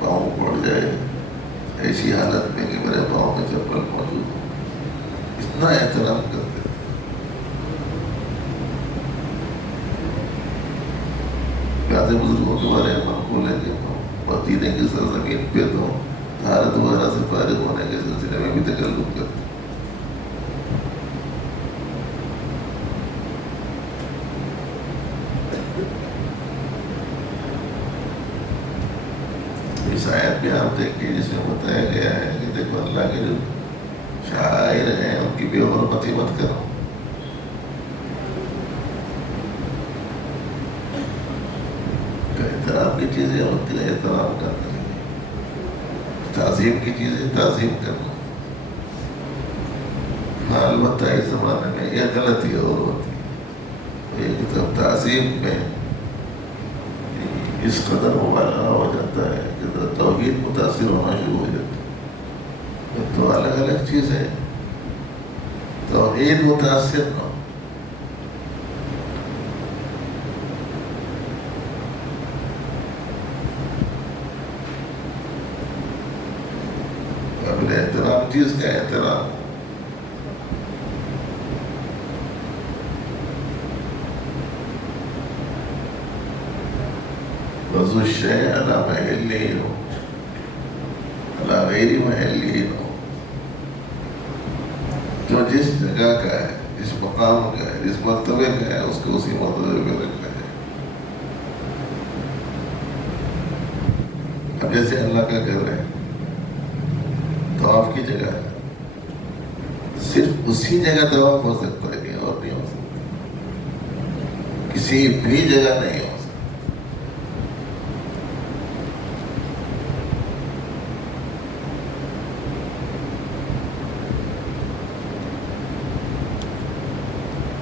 پاؤں پڑ جائے ایسی حالت میں کہ میرے پاؤں میں چپل موجود ہو. اتنا احترام کرتے. پیارے بزرگوں کے بارے میں ہم بولیں گے مدینے کی سرزمین پہ تو طہارت وغیرہ سے فارغ ہونے کے سلسلے میں بھی تکلف کرتے. اس آیت میں آپ دیکھیے جس میں بتایا گیا ہے کہ دیکھو اللہ کے جو شاعر ہیں ان کی بے حرمتی مت کرو. احترام کی چیزیں ان کے لیے احترام کرنا، تعظیم کی چیزیں تعظیم کرنا. ہاں البتہ اس زمانے میں یہ غلطی اور ہوتی ہے کہ تعظیم میں اس قدر مبالغہ ہو جاتا ہے کہ توحید متاثر ہونا شروع ہو جاتا ہے. تو الگ الگ چیز ہے، توحید متاثر نہ ہو. اپنے احترام چیز کا احترام. وضو الشيء على محله على غیر محله ہو. جو جس جگہ کا ہے، جس مقام کا ہے، جس مرتبے کا ہے، اس کو اسی مرتبے پہ رکھنا ہے. اب جیسے اللہ کا گھر ہے، طواف کی جگہ ہے، صرف اسی جگہ طواف ہو سکتا ہے، کہیں اور نہیں ہو سکتا، کسی بھی جگہ نہیں ہو سکتا.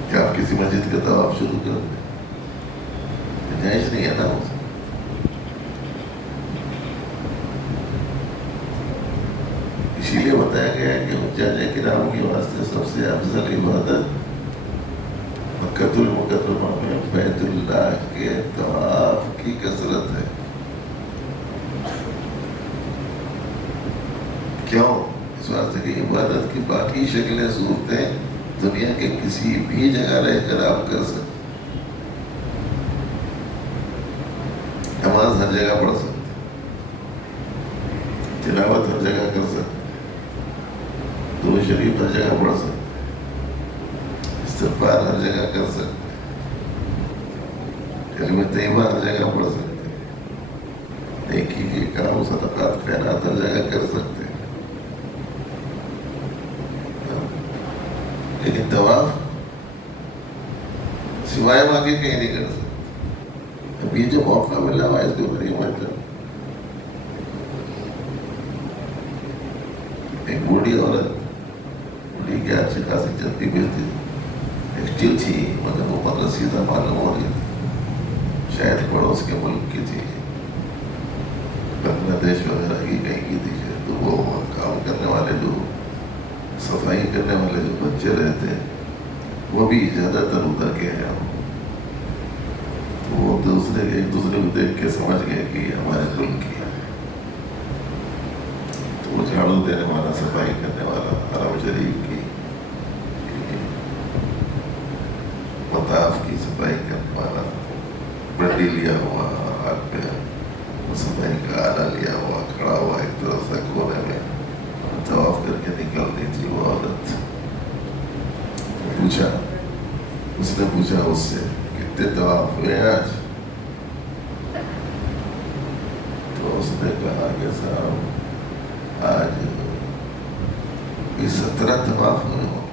کہ آپ کسی مسجد کا طواف شروع کر دیں، گنجائش نہیں ہے نا. اسی لیے بتایا گیا ہے کہ حجاج کرام کے واسطے سب سے افضل عبادت مکۃ المکرمہ میں بیت اللہ کے طواف کی کثرت ہے. کیوں؟ اس واسطے کہ عبادت کی باقی شکلیں صورتیں دنیا کے کسی بھی جگہ رہ کر آپ کر سکتے. نماز ہر جگہ پڑھ سکتے، تلاوت ہر جگہ کر سکتے، درود شریف ہر جگہ پڑھ سکتے، استغفار ہر جگہ کر سکتے، کلمہ طیبہ ہر جگہ پڑھ سکتے، نیکی کے کام صدقات خیرات ہر جگہ کر سکتے. لیکن طواف سوائے باقی کہیں نہیں کر سکتے. اب یہ جو موقع ملا ہوا اس کو غنیمت ہے. ایک بوڑھی عورت, بوڑھی کیا اچھی خاصی چلتی پھرتی, ایکٹیو تھی, مگر وہ مطلب سیدھا معلوم ہو رہی تھی, شاید پڑوس کے ملک کی تھی, بنگلہ دیش وغیرہ کی کہیں کی تھی. تو وہ کام کرنے والے جو صفائی کرنے والے جو بچے رہتے وہ بھی زیادہ تر ادھر کے ہیں. تو وہ ایک دوسرے کو دیکھ کے سمجھ گئے کہ یہ ہمارے ملک کی ہے. تو وہ جھاڑو دینے والا, صفائی کرنے والا, حرم شریف کی مطاف کی صفائی کرنے والا, بنڈی لیا ہوا ہاتھ پہ, صفائی کا آلہ لیا ہوا, کھڑا ہوا ایک طرف سے کونے میں, طواف کر کے نکل رہی تھی وہ عورت. پوچھا, اس نے پوچھا اس سے کتنے طواف ہوئے آج؟ تو اس نے کہا کہ صاحب آج 17 طواف ہوئے ہوں.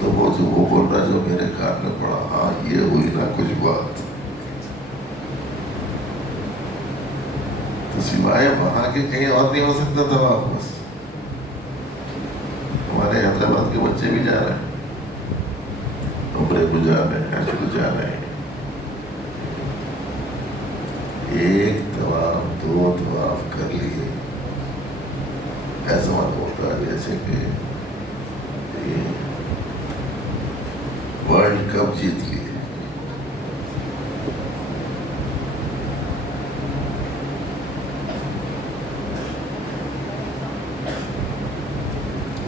تو وہ بول رہا جو میرے کان میں پڑا, ہاں یہ ہوئی نا کچھ بات. تو سوائے وہاں کے کہیں اور نہیں ہو سکتا طواف. بس ہمارے حیدرآباد کے بچے بھی جا رہے ہیں, عمرے کو جا رہے ہیں, حج کو جا رہے ہیں. ایک طواف 2 طواف کر لیے ایسا مت ہوتا جیسے کہ ورلڈ کپ جیت لیے.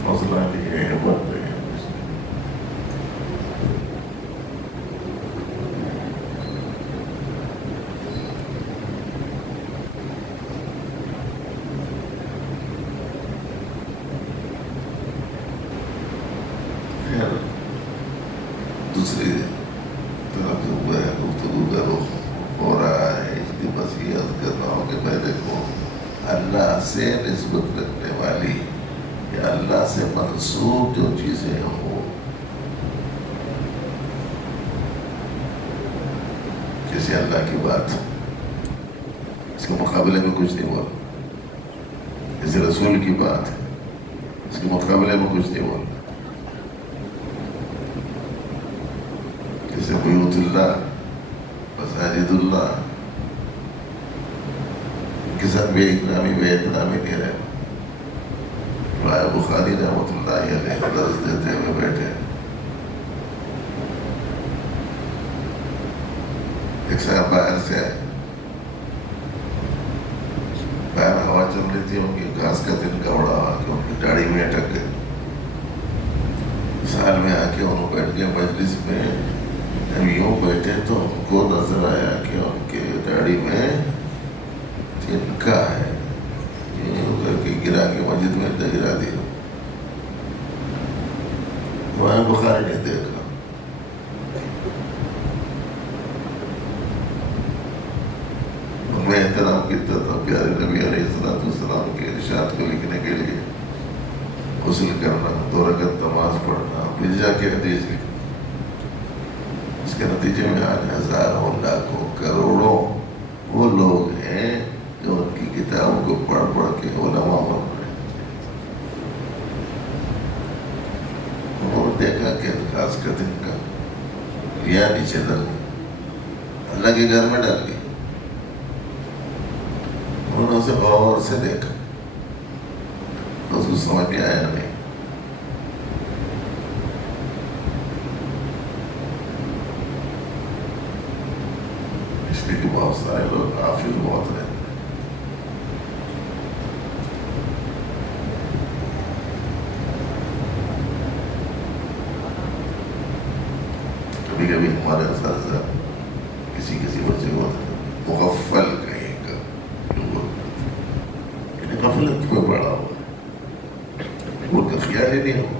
حوصلہ لیے, ہمت نہیں. دوسری طرف جو ہے گفتگو کا رخ ہو رہا ہے, اس کی بس یہ عرض کر رہا ہوں کہ میں دیکھو اللہ سے نسبت رکھنے والی یا اللہ سے منسوب جو چیزیں ہوں, جیسے اللہ کی بات اس کے مقابلے میں کچھ نہیں بولنا, جیسے رسول کی بات ہے اس کے مقابلے میں کچھ نہیں بولنا, جیسے بیوت اللہ, مساجد اللہ, ان کے ساتھ بے احترامی نہیں رہے. رائے بخاری رحمۃ اللہ علیہ درس دیتے ہوئے بیٹھے, ایک صاحب باہر سے آئے, باہر ہوا چل رہی تھی, ان کی گھاس کا دن کا اڑا ہوا کہ ان کی داڑھی میں اٹک گئے. سال میں آ کے انہوں بیٹھ گئے مجلس میں. جب یوں بیٹھے تو ان کو نظر آیا کہ ان کے داڑھی میں تنکا ہے, ادھر کے گرا کے مسجد میں گرا دیا. وہاں بخاری نے دیکھا, ان میں احترام کیا تھا پیارے نبی علیہ السلام کے ارشاد کو لکھنے کے لیے غسل کرنا, 2 رکعت نماز پڑھنا, پھر جا کے حدیث لکھنا. اس کے نتیجے میں آج ہزاروں, لاکھوں, کروڑوں وہ لوگ ہیں جو ان کی کتابوں کو پڑھ کے علماء بن رہے ہیں. انہوں نے دیکھا کہ خاص کا دن کا ریا نیچے ڈال گئی, اللہ کے گھر میں ڈال گئی. انہوں نے اسے غور سے دیکھا تو اس کو سمجھ میں آیا نہیں. اس لیے کہ بہت سارے لوگ حافظ بہت رہتے ہیں. کبھی کبھی ہمارے اساتذہ کسی بچے کو مغفل کہیں کا غفلت میں پڑا ہوا وہ کا خیال ہی نہیں ہو.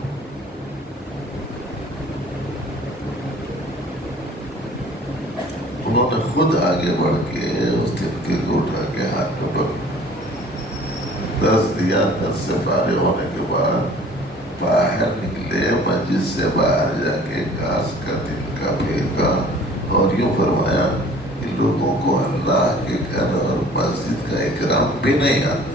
انہوں نے خود آگے بڑھ کے اس تنکے کو اٹھا کے ہاتھ میں پکڑا, درس دیا. درس سے فارغ ہونے کے بعد باہر نکلے, مسجد سے باہر جا کے گھاس کا تنکا پھینکا, اور یوں فرمایا کہ لوگوں کو اللہ کے گھر اور مسجد کا اکرام بھی نہیں آتا.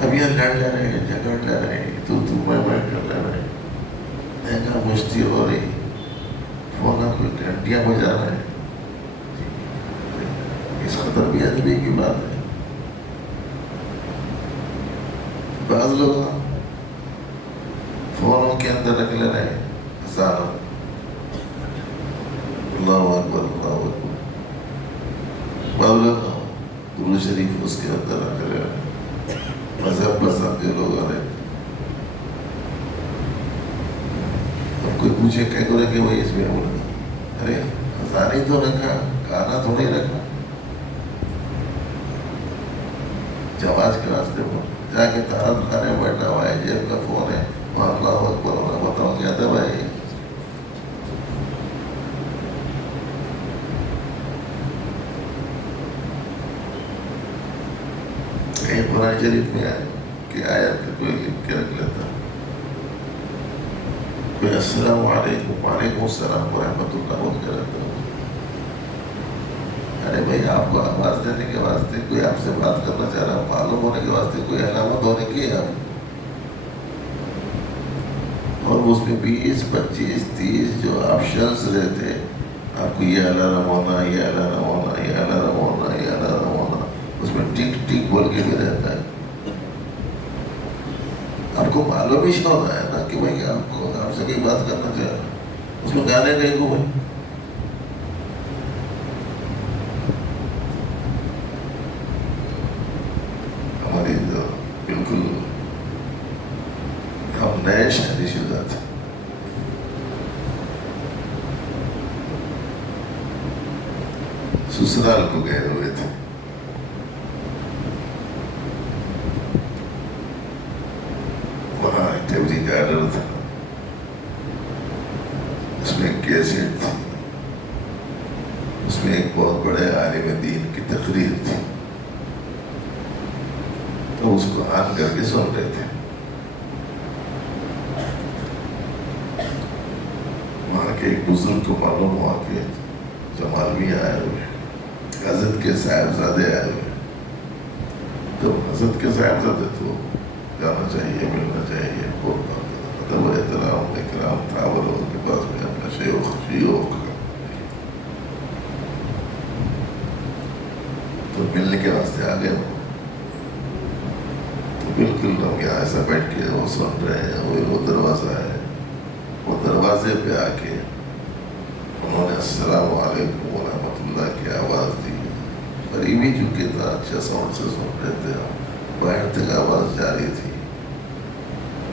اب یہ لڑ لے رہے ہیں, جھگڑ لے رہے ہیں, تو میں کر لے رہے ہیں, مہنگا مشتی ہو رہی, فون کوئی گھنٹیاں بجا رہے ہیں. اس قدر بھی ادبی کی بات ہے. بعض لوگ فونوں کے اندر رکھ لے رہے ہیں ہزاروں, اللہ اکبر اللہ اکبر. بعض لوگ درود شریف اس کے اندر رکھ لے رہے ہیں. مذہب پسند کے لوگ آ رہے ہیں. اب کوئی پوچھے کہہ کرے کہ وہی اس میں بولے, ارے ہزار ہی تو رکھا, کھانا تھوڑی رکھا. جواز کے واسطے جا کے تارت خانے بیٹھا ہوا ہے, جیب کا فون ہے, وہاں اللہ اکبر ہو رہا, بتاؤ کیا تھا بھائی. کہیں قرآن شریف میں آئے کہ آیت کوئی لکھ کے رکھ لیتا, کوئی السلام علیکم وعلیکم السلام ورحمۃ اللہ بول کے رہتا. ارے بھائی آپ کو آواز دینے کے واسطے, کوئی آپ سے بات کرنا چاہ رہا, معلوم ہونے کے واسطے کوئی علامت ہونے کی ہے آپ. اور اس میں 20, 25, 30 جو آپشنس رہتے, آپ کو یہ الارم ہونا, یہ الارم ہونا, یہ الارم ہونا, یہ الارم ہونا, اس میں ٹک ٹک بول کے بھی رہتا ہے. آپ کو معلوم ہی ہوتا ہے نا کہ بھائی آپ سے کوئی بات کرنا چاہ رہا, اس میں گانے گئے کو بھائی. ہماری جو بالکل ہم نئے شادی شدہ تھے, سسرال کو گئے ہوئے تھے. وہاں ٹیوری کا آرڈر تھا, اس میں ایک کیسٹ تھی, اس میں ایک بہت بڑے عالم دین کی تقریر تھی, تو اس کو آن کر کے سن رہے تھے. وہاں کے ایک بزرگ کو معلوم ہوا کہ جمالوی آئے ہوئے, حضرت کے صاحبزادے آئے ہوئے. تو حضرت کے صاحبزادے تو جانا چاہیے, ملنا چاہیے, مطلب احترام اکرام تھا وہ لوگوں کے پاس میں اپنا شیوخ تو ملنے کے واسطے آ گئے. تو بالکل لوگ یہاں ایسا بیٹھ کے وہ سن رہے ہیں, وہ دروازہ ہے, وہ دروازے پہ آ کے انہوں نے السلام علیکم ورحمۃ اللہ کی آواز دی. قریبی چونکہ تھا, اچھا ساؤنڈ سے سن رہے تھے, باہر تک آواز جاری تھی.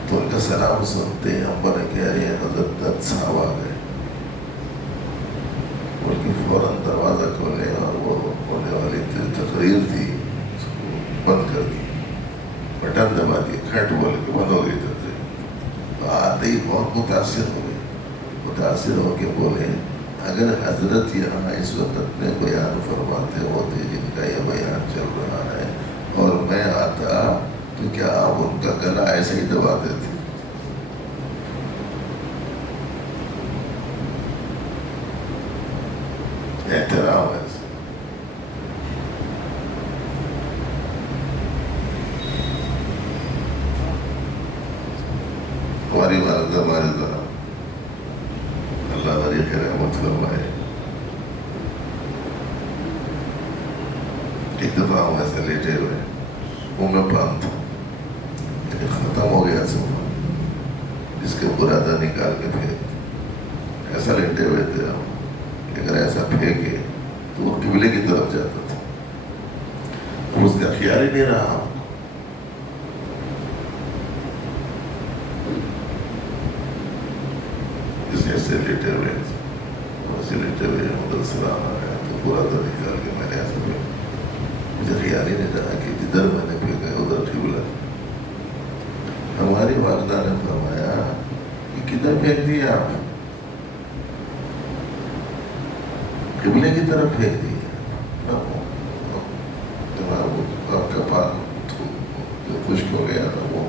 تو ان کا سلام سنتے ہیں ہم بنے کہہ رہے ہیں حضرت دت صاحب آ گئے. ان کی فوراً دروازہ کھولے اور وہ ہونے والی تقریر تھی اس کو بند کر دی, بٹن دبا دی, کھٹ بول کے بند ہو گئی تقریر. آتے ہی بہت متاثر ہو گئے, متاثر ہو کے بولے اگر حضرت یہاں اس وقت اپنے بیان فرماتے ہوتے جن کا یہ بیان چل رہا ہے اور میں آتا تو کیا آپ ان کا گلا ایسے ہی دبا دیتے؟ احترام ہے. ہماری والدہ والدہ اللہ علیہ رحمت فرمائے, ایک دفعہ ہم ایسے لیٹے ہوئے, منہ میں پان تھا, ختم ہو گیا سب, جس کے برادہ نکال کے پھینک, ایسا لیٹے ہوئے تھے ہم, اگر ایسا پھینکے تو وہ قبلے کی طرف جاتا تھا. اس کا خیال ہی نہیں رہا. ایسے لیٹے ہوئے ادھر سلام آ گیا تو پورا تو نکال کے میں نے ایسا پھینکا. مجھے خیال ہی نہیں رہا کہ جدھر میں نے پھینکا ادھر قبلہ. ہماری والدہ نے فرمایا کہ کدھر پھینک دیا آپ؟ قبلے کی طرف پھینک دیا. آپ کا پاک خشک ہو گیا تھا وہ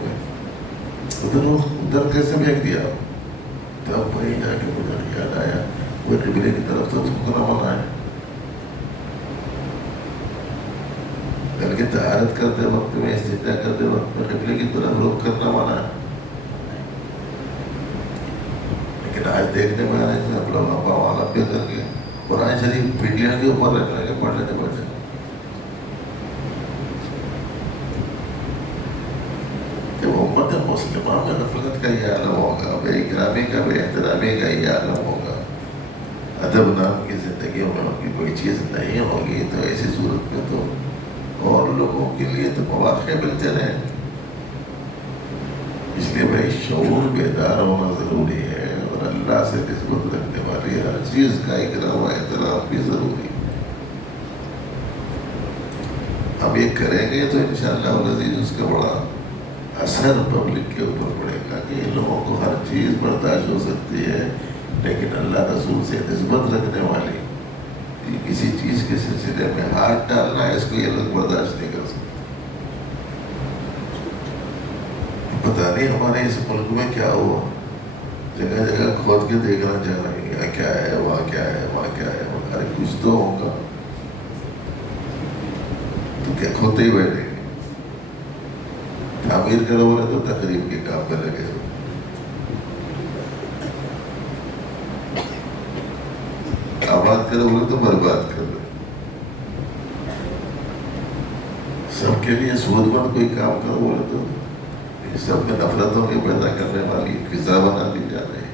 ادھر کیسے پھینک دیا؟ تب وہیں جا کے مجھے خیال آیا وہ قبلے کی طرف تو تم کو نہ منع ہے، بلکہ طہارت کرتے وقت میں استنجا کرتے وقت میں قبلے کی طرف رخ کرنا منع ہے. لیکن آج دیکھنے میں آنے سے اپنا والا پہ کر کے قرآن شریف پیٹلیاں کے اوپر رکھ لیں گے پڑھ لیتے بچے. جب امت مسلمہ میں غفلت کا یہ عالم ہوگا، بے اکرامی کا، بے احترامی کا یہ عالم ہوگا، ادب نام کی زندگیوں میں ان کی کوئی چیز نہیں ہوگی، تو ایسی صورت میں تو اور لوگوں کے لیے تو مواقع ملتے رہیں. اس لیے بھائی شعور بیدار ہونا ضروری ہے، اور اللہ سے نسبت رکھنے والی ہر چیز کا اکرام و احترام بھی ضروری ہے. ہم یہ کریں گے تو انشاءاللہ العزیز اس کا بڑا اثر پبلک کے اوپر پڑے گا کہ ان لوگوں کو ہر چیز برداشت ہو سکتی ہے، لیکن اللہ رسول سے نسبت رکھنے والی کسی چیز کے سلسلے میں ہاتھ ڈالنا ہے، اس کو یہ لوگ برداشت نہیں کر سکتے. پتہ نہیں ہمارے اس ملک میں کیا ہوا، جگہ جگہ کھود کے دیکھنا چاہ رہے ہیں یہاں کیا ہے، وہاں کیا ہے، وہاں کیا ہے. ارے کچھ تو ہوگا، تو کیا کھوتے ہی بیٹھے گے. تعمیر کرو بولے تو تقریب کے کام پہ لگے ہو، آباد کرو بولے تو برباد کر دو. سب کے لیے سود مند کوئی کام کرو بولے تو سب میں نفرتوں کے پیدا کرنے والی فضا بنا دی جا رہی ہے.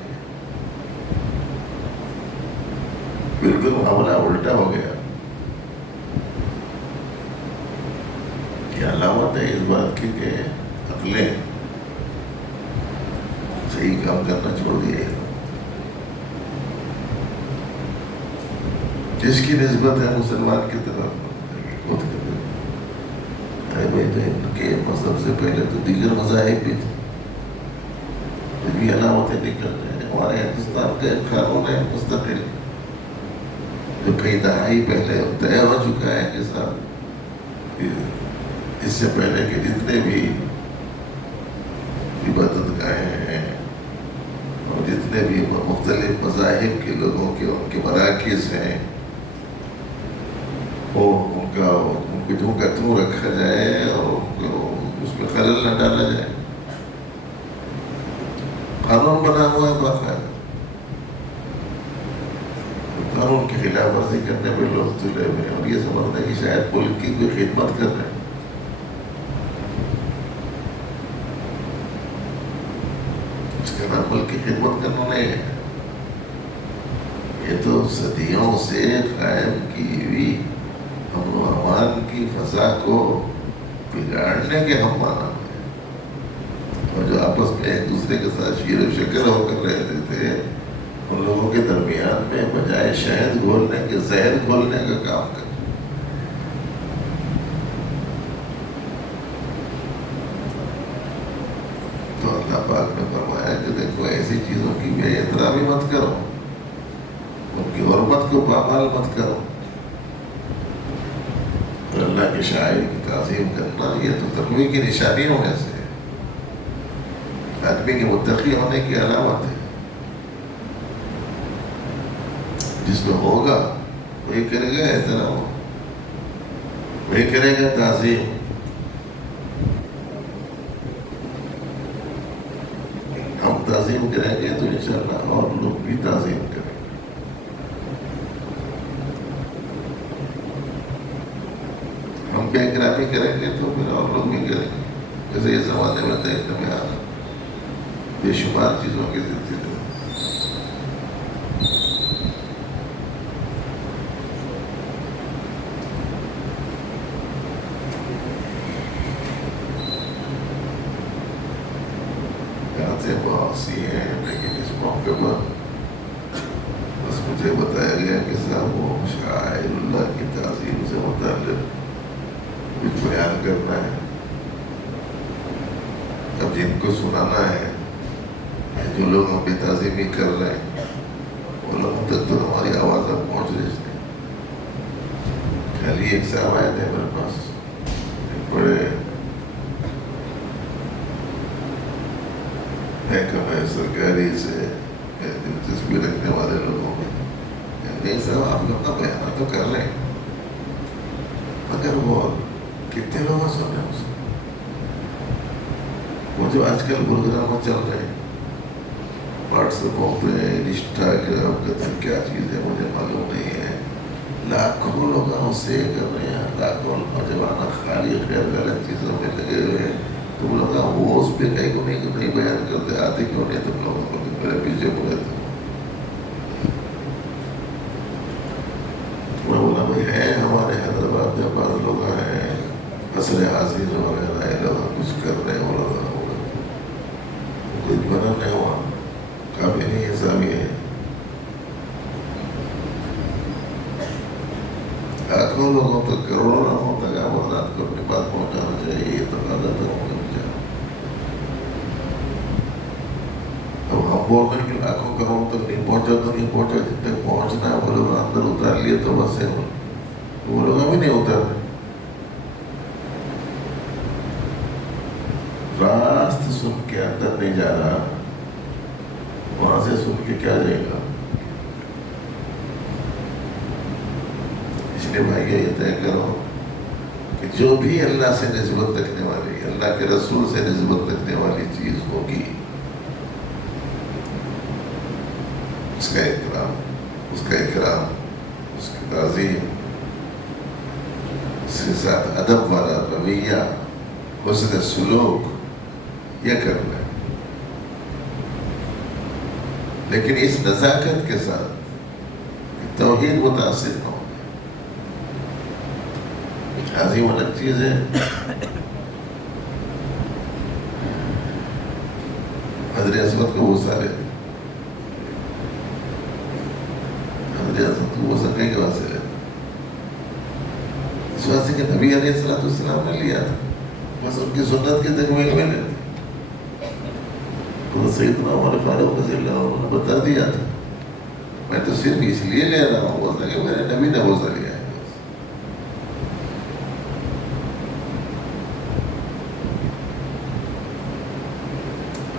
بالکل معاملہ الٹا ہو گیا. یہ علامت ہے اس بات کی کہ عقلیں صحیح کام کرنا چھوڑ دیے. جس کی نسبت ہے مسلمان کی طرف خود کر دے. ارے بھائی تو ان کے مذہب سے پہلے تو دیگر مذاہب بھی تھے، پھر بھی علامتیں نکلتے ہیں. ہمارے ہندوستان کا ایک قانون ہے مستقل جو کئی دہائی پہلے طے ہو چکا ہے کہ صاحب اس سے پہلے کہ جتنے بھی عبادت گاہیں ہیں اور جتنے بھی مختلف مذاہب کے لوگوں کے ان کے مراکز ہیں، وہ ان کا تھو رکھا جائے اور اس میں خلل نہ ڈالا جائے. قانون بنا ہوا ہے باقاعدہ. قانون کی خلاف ورزی کرنے پہ لوگ تلے ہوئے اور یہ سمجھتے ہیں کہ شاید ملک کی کوئی خدمت کر رہے ہیں. اس کے بعد ملک کی خدمت کرنا نہیں ہے، یہ تو صدیوں سے قائم کی ہوئی امن و امان کی فضا کو بگاڑنے کے ہم مانا ہے. اور جو آپس میں ایک دوسرے کے ساتھ شیر و شکر ہو کر رہتے تھے، ان لوگوں کے درمیان میں بجائے شہد گھولنے کے زہر گھولنے کا کام کرتے. تو اللہ پاک نے فرمایا کہ دیکھو ایسی چیزوں کی بے احترامی مت کرو، ان کی حرمت کو پامال مت کرو. اور اللہ کے شاعر کی تعظیم کرنا یہ تو تقوی کی نشانیوں میں سے آدمی کے متقی ہونے کی علامت ہے. جس میں ہوگا وہی کرے گا احترام، وہی کرے گا تعظیم. ہم تعظیم کریں گے تو انشاءاللہ اور لوگ بھی تعظیم کریں گے. ہم بے اکرامی کریں گے تو پھر اور لوگ بھی کریں گے. جیسے یہ زمانے میں دیکھنے میں آ رہا بے شمار چیزوں کے سلسلے میں. بہت سی ہیں، لیکن اس موقع پر بس مجھے بتایا گیا کہ صاحب وہ شاعر اللہ کی تعظیم سے متعلق کچھ بیان کرنا ہے. اب جن کو سنانا ہے، جو لوگ ہم بے تعظیمی کر رہے ہیں، وہ لوگوں تک تو ہماری آواز اب پہنچ رہی ہے. خالی ایک صاحب آئے تھے میرے پاس، بڑے محکمہ سرکاری سے دلچسپی رکھنے والے لوگوں میں نہیں صاحب آپ اپنا بیان تو کر لیں، مگر وہ کتنے لوگ سن رہے ہیں وہ جو آج کل پروگرام چل رہے ہیں واٹس ایپوں پہ انسٹاگرام کا کیا چیز ہے مجھے معلوم نہیں ہے، لاکھوں لوگ اس سے کر رہے ہیں، لاکھوں نوجوان خالی خیر غلط چیزوں میں لگے ہوئے ہیں، تم لوگ وہ اس پہ کہیں کو نہیں بیان کرتے، آتے کیوں نہیں تم لوگوں کو میرے پیچھے پڑے تھے۔ میں بولا بھائی ہے ہمارے حیدرآباد میں بعض لوگ ہیں عصر حاضر وغیرہ یہ لوگ کچھ کر رہے ہیں، کوئی بنا نہیں ہوا، کافی نہیں حساب یہ ہے، لاکھوں لوگوں تک کروڑوں لوگوں تک آبادات کو اپنی بات پہنچانا چاہیے، یہ تو غلط ہے۔ اب ہم بول رہے ہیں کہ لاکھوں کروڑوں تک نہیں پہنچا تو نہیں پہنچا، جن تک پہنچنا ہے وہ لوگ اندر اتار لیے تو بس ہے، وہ لوگ ابھی نہیں اتر رہے۔ راست سن کے اندر نہیں جا رہا، وہاں سے سن کے کیا جائے گا؟ اس لیے بھائی یہ طے کرو کہ جو بھی اللہ سے نسبت رکھنے والی، اللہ کے رسول سے نسبت رکھنے والی چیز ہوگی، اس کا اکرام، اس کی تعظیم، اس کے ساتھ ادب والا رویہ، حسن سلوک، یہ کرنا ہے، لیکن اس نزاکت کے ساتھ توحید متاثر نہ ہو۔ عظیم الگ چیز ہے، حضرت عصمت کو غصہ لیتے، حضرت عصمت کو غصہ کہیں کے واسطے لیتے، اس واسطے کہ نبی علیہ السلام نے لیا تھا، بس ان کی سنت کی تکمیل میں لیتے، تو سیدنا عمر فاروق رضی اللہ عنہ نے بتا دیا تھا، میں تو صرف اس لیے لے رہا ہوں غصہ کہ میرے نبی نے غصہ لیا ہے۔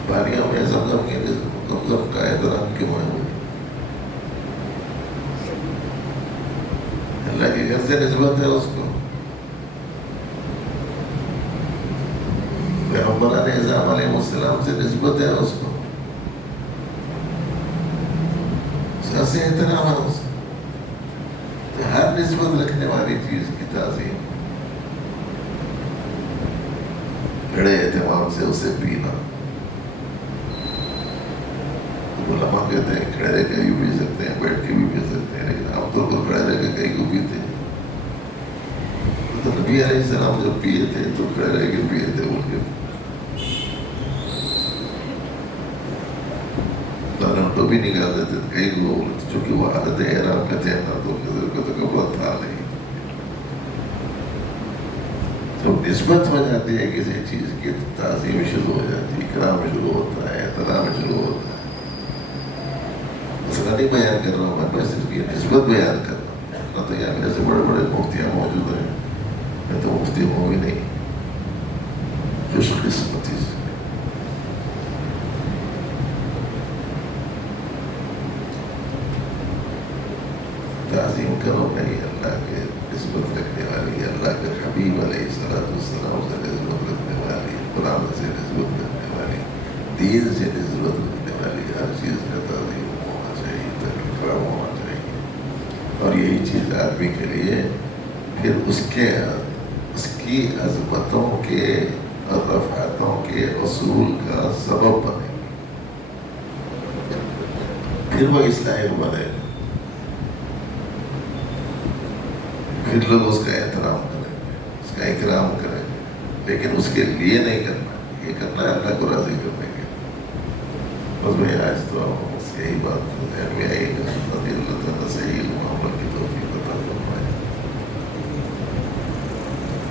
پانیوں میں زمزم کا احترام کیوں ہے؟ اللہ کے گھر سے نسبت ہے اس کو، پیغمبران اعظام علیہ السلام سے نسبت ہے اس کو، اس سے احترام ہے اس کو، تو ہر نسبت رکھنے والی چیز کی تعظیم، بڑے اہتمام سے اسے پینا۔ علماء کہتے ہیں کھڑے رہ کے بھی پی سکتے ہیں، بیٹھ کے بھی پی سکتے ہیں، لیکن عام طور پر کھڑے رہ کے کہیں کو پیتے ہیں، تو نبی علیہ السلام جب پیے تھے تو کھڑے رہ کے پیے تھے، ان کے تو بھی نکال دیتے تھے کہیں کو، چونکہ وہ عادت احرام میں تھے نا، تو کبھی تھا نہیں، تو نسبت ہو جاتی ہے کسی چیز کی، تعظیم شروع ہو جاتی ہے، اکرام شروع ہوتا ہے، احترام شروع ہوتا ہے۔ مسئلہ نہیں بیان کر رہا ہوں میں صرف یہ نسبت بیان کر رہا ہوں، نہ تو یہاں جیسے بڑے بڑے مفتیاں موجود ہیں، میں تو مفتی ہوں بھی نہیں، خوش قسمتی سے تعظیم کرو نہیں، اللہ کے نسبت رکھنے والی، اللہ کے حبیب علیہ السلام سے نسبت رکھنے والی، قرآن سے نسبت رکھنے والی، دین سے نسبت رکھنے والی، ہر چیز کا تعظیم ہونا چاہیے، اکرام ہونا چاہیے، اور یہی چیز آدمی کے لیے پھر اس کی عظمتوں کے اور رفعتوں کے اصول کا سبب بنے، پھر وہ اس لائق بنے، پھر لوگ اس کا احترام کریں گے، اس کا اکرام کریں گے، لیکن اس کے لیے نہیں کرنا، یہ کرنا ہے اللہ کو راضی کرنے کے۔ بس میں آج تو اس کی یہی بات ذہن میں آئی کہ اللہ تعالیٰ صحیح محمد کی توفیق عطا فرمائے۔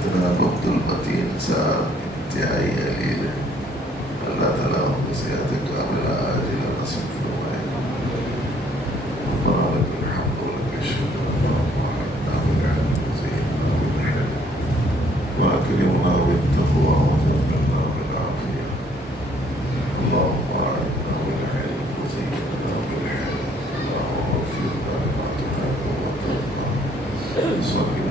جناب عبد المتین صاحب انتہائی علیل ہے، اللہ تعالیٰ ان کو صحت کاملہ عاجلہ نصیب فرمائے۔ ربنا لك الحمد ولك الشكر وأكرمنا بالتقوى وجملنا بالعافية، اللهم أعنا بالحلم وزينا بالحلم اس وقت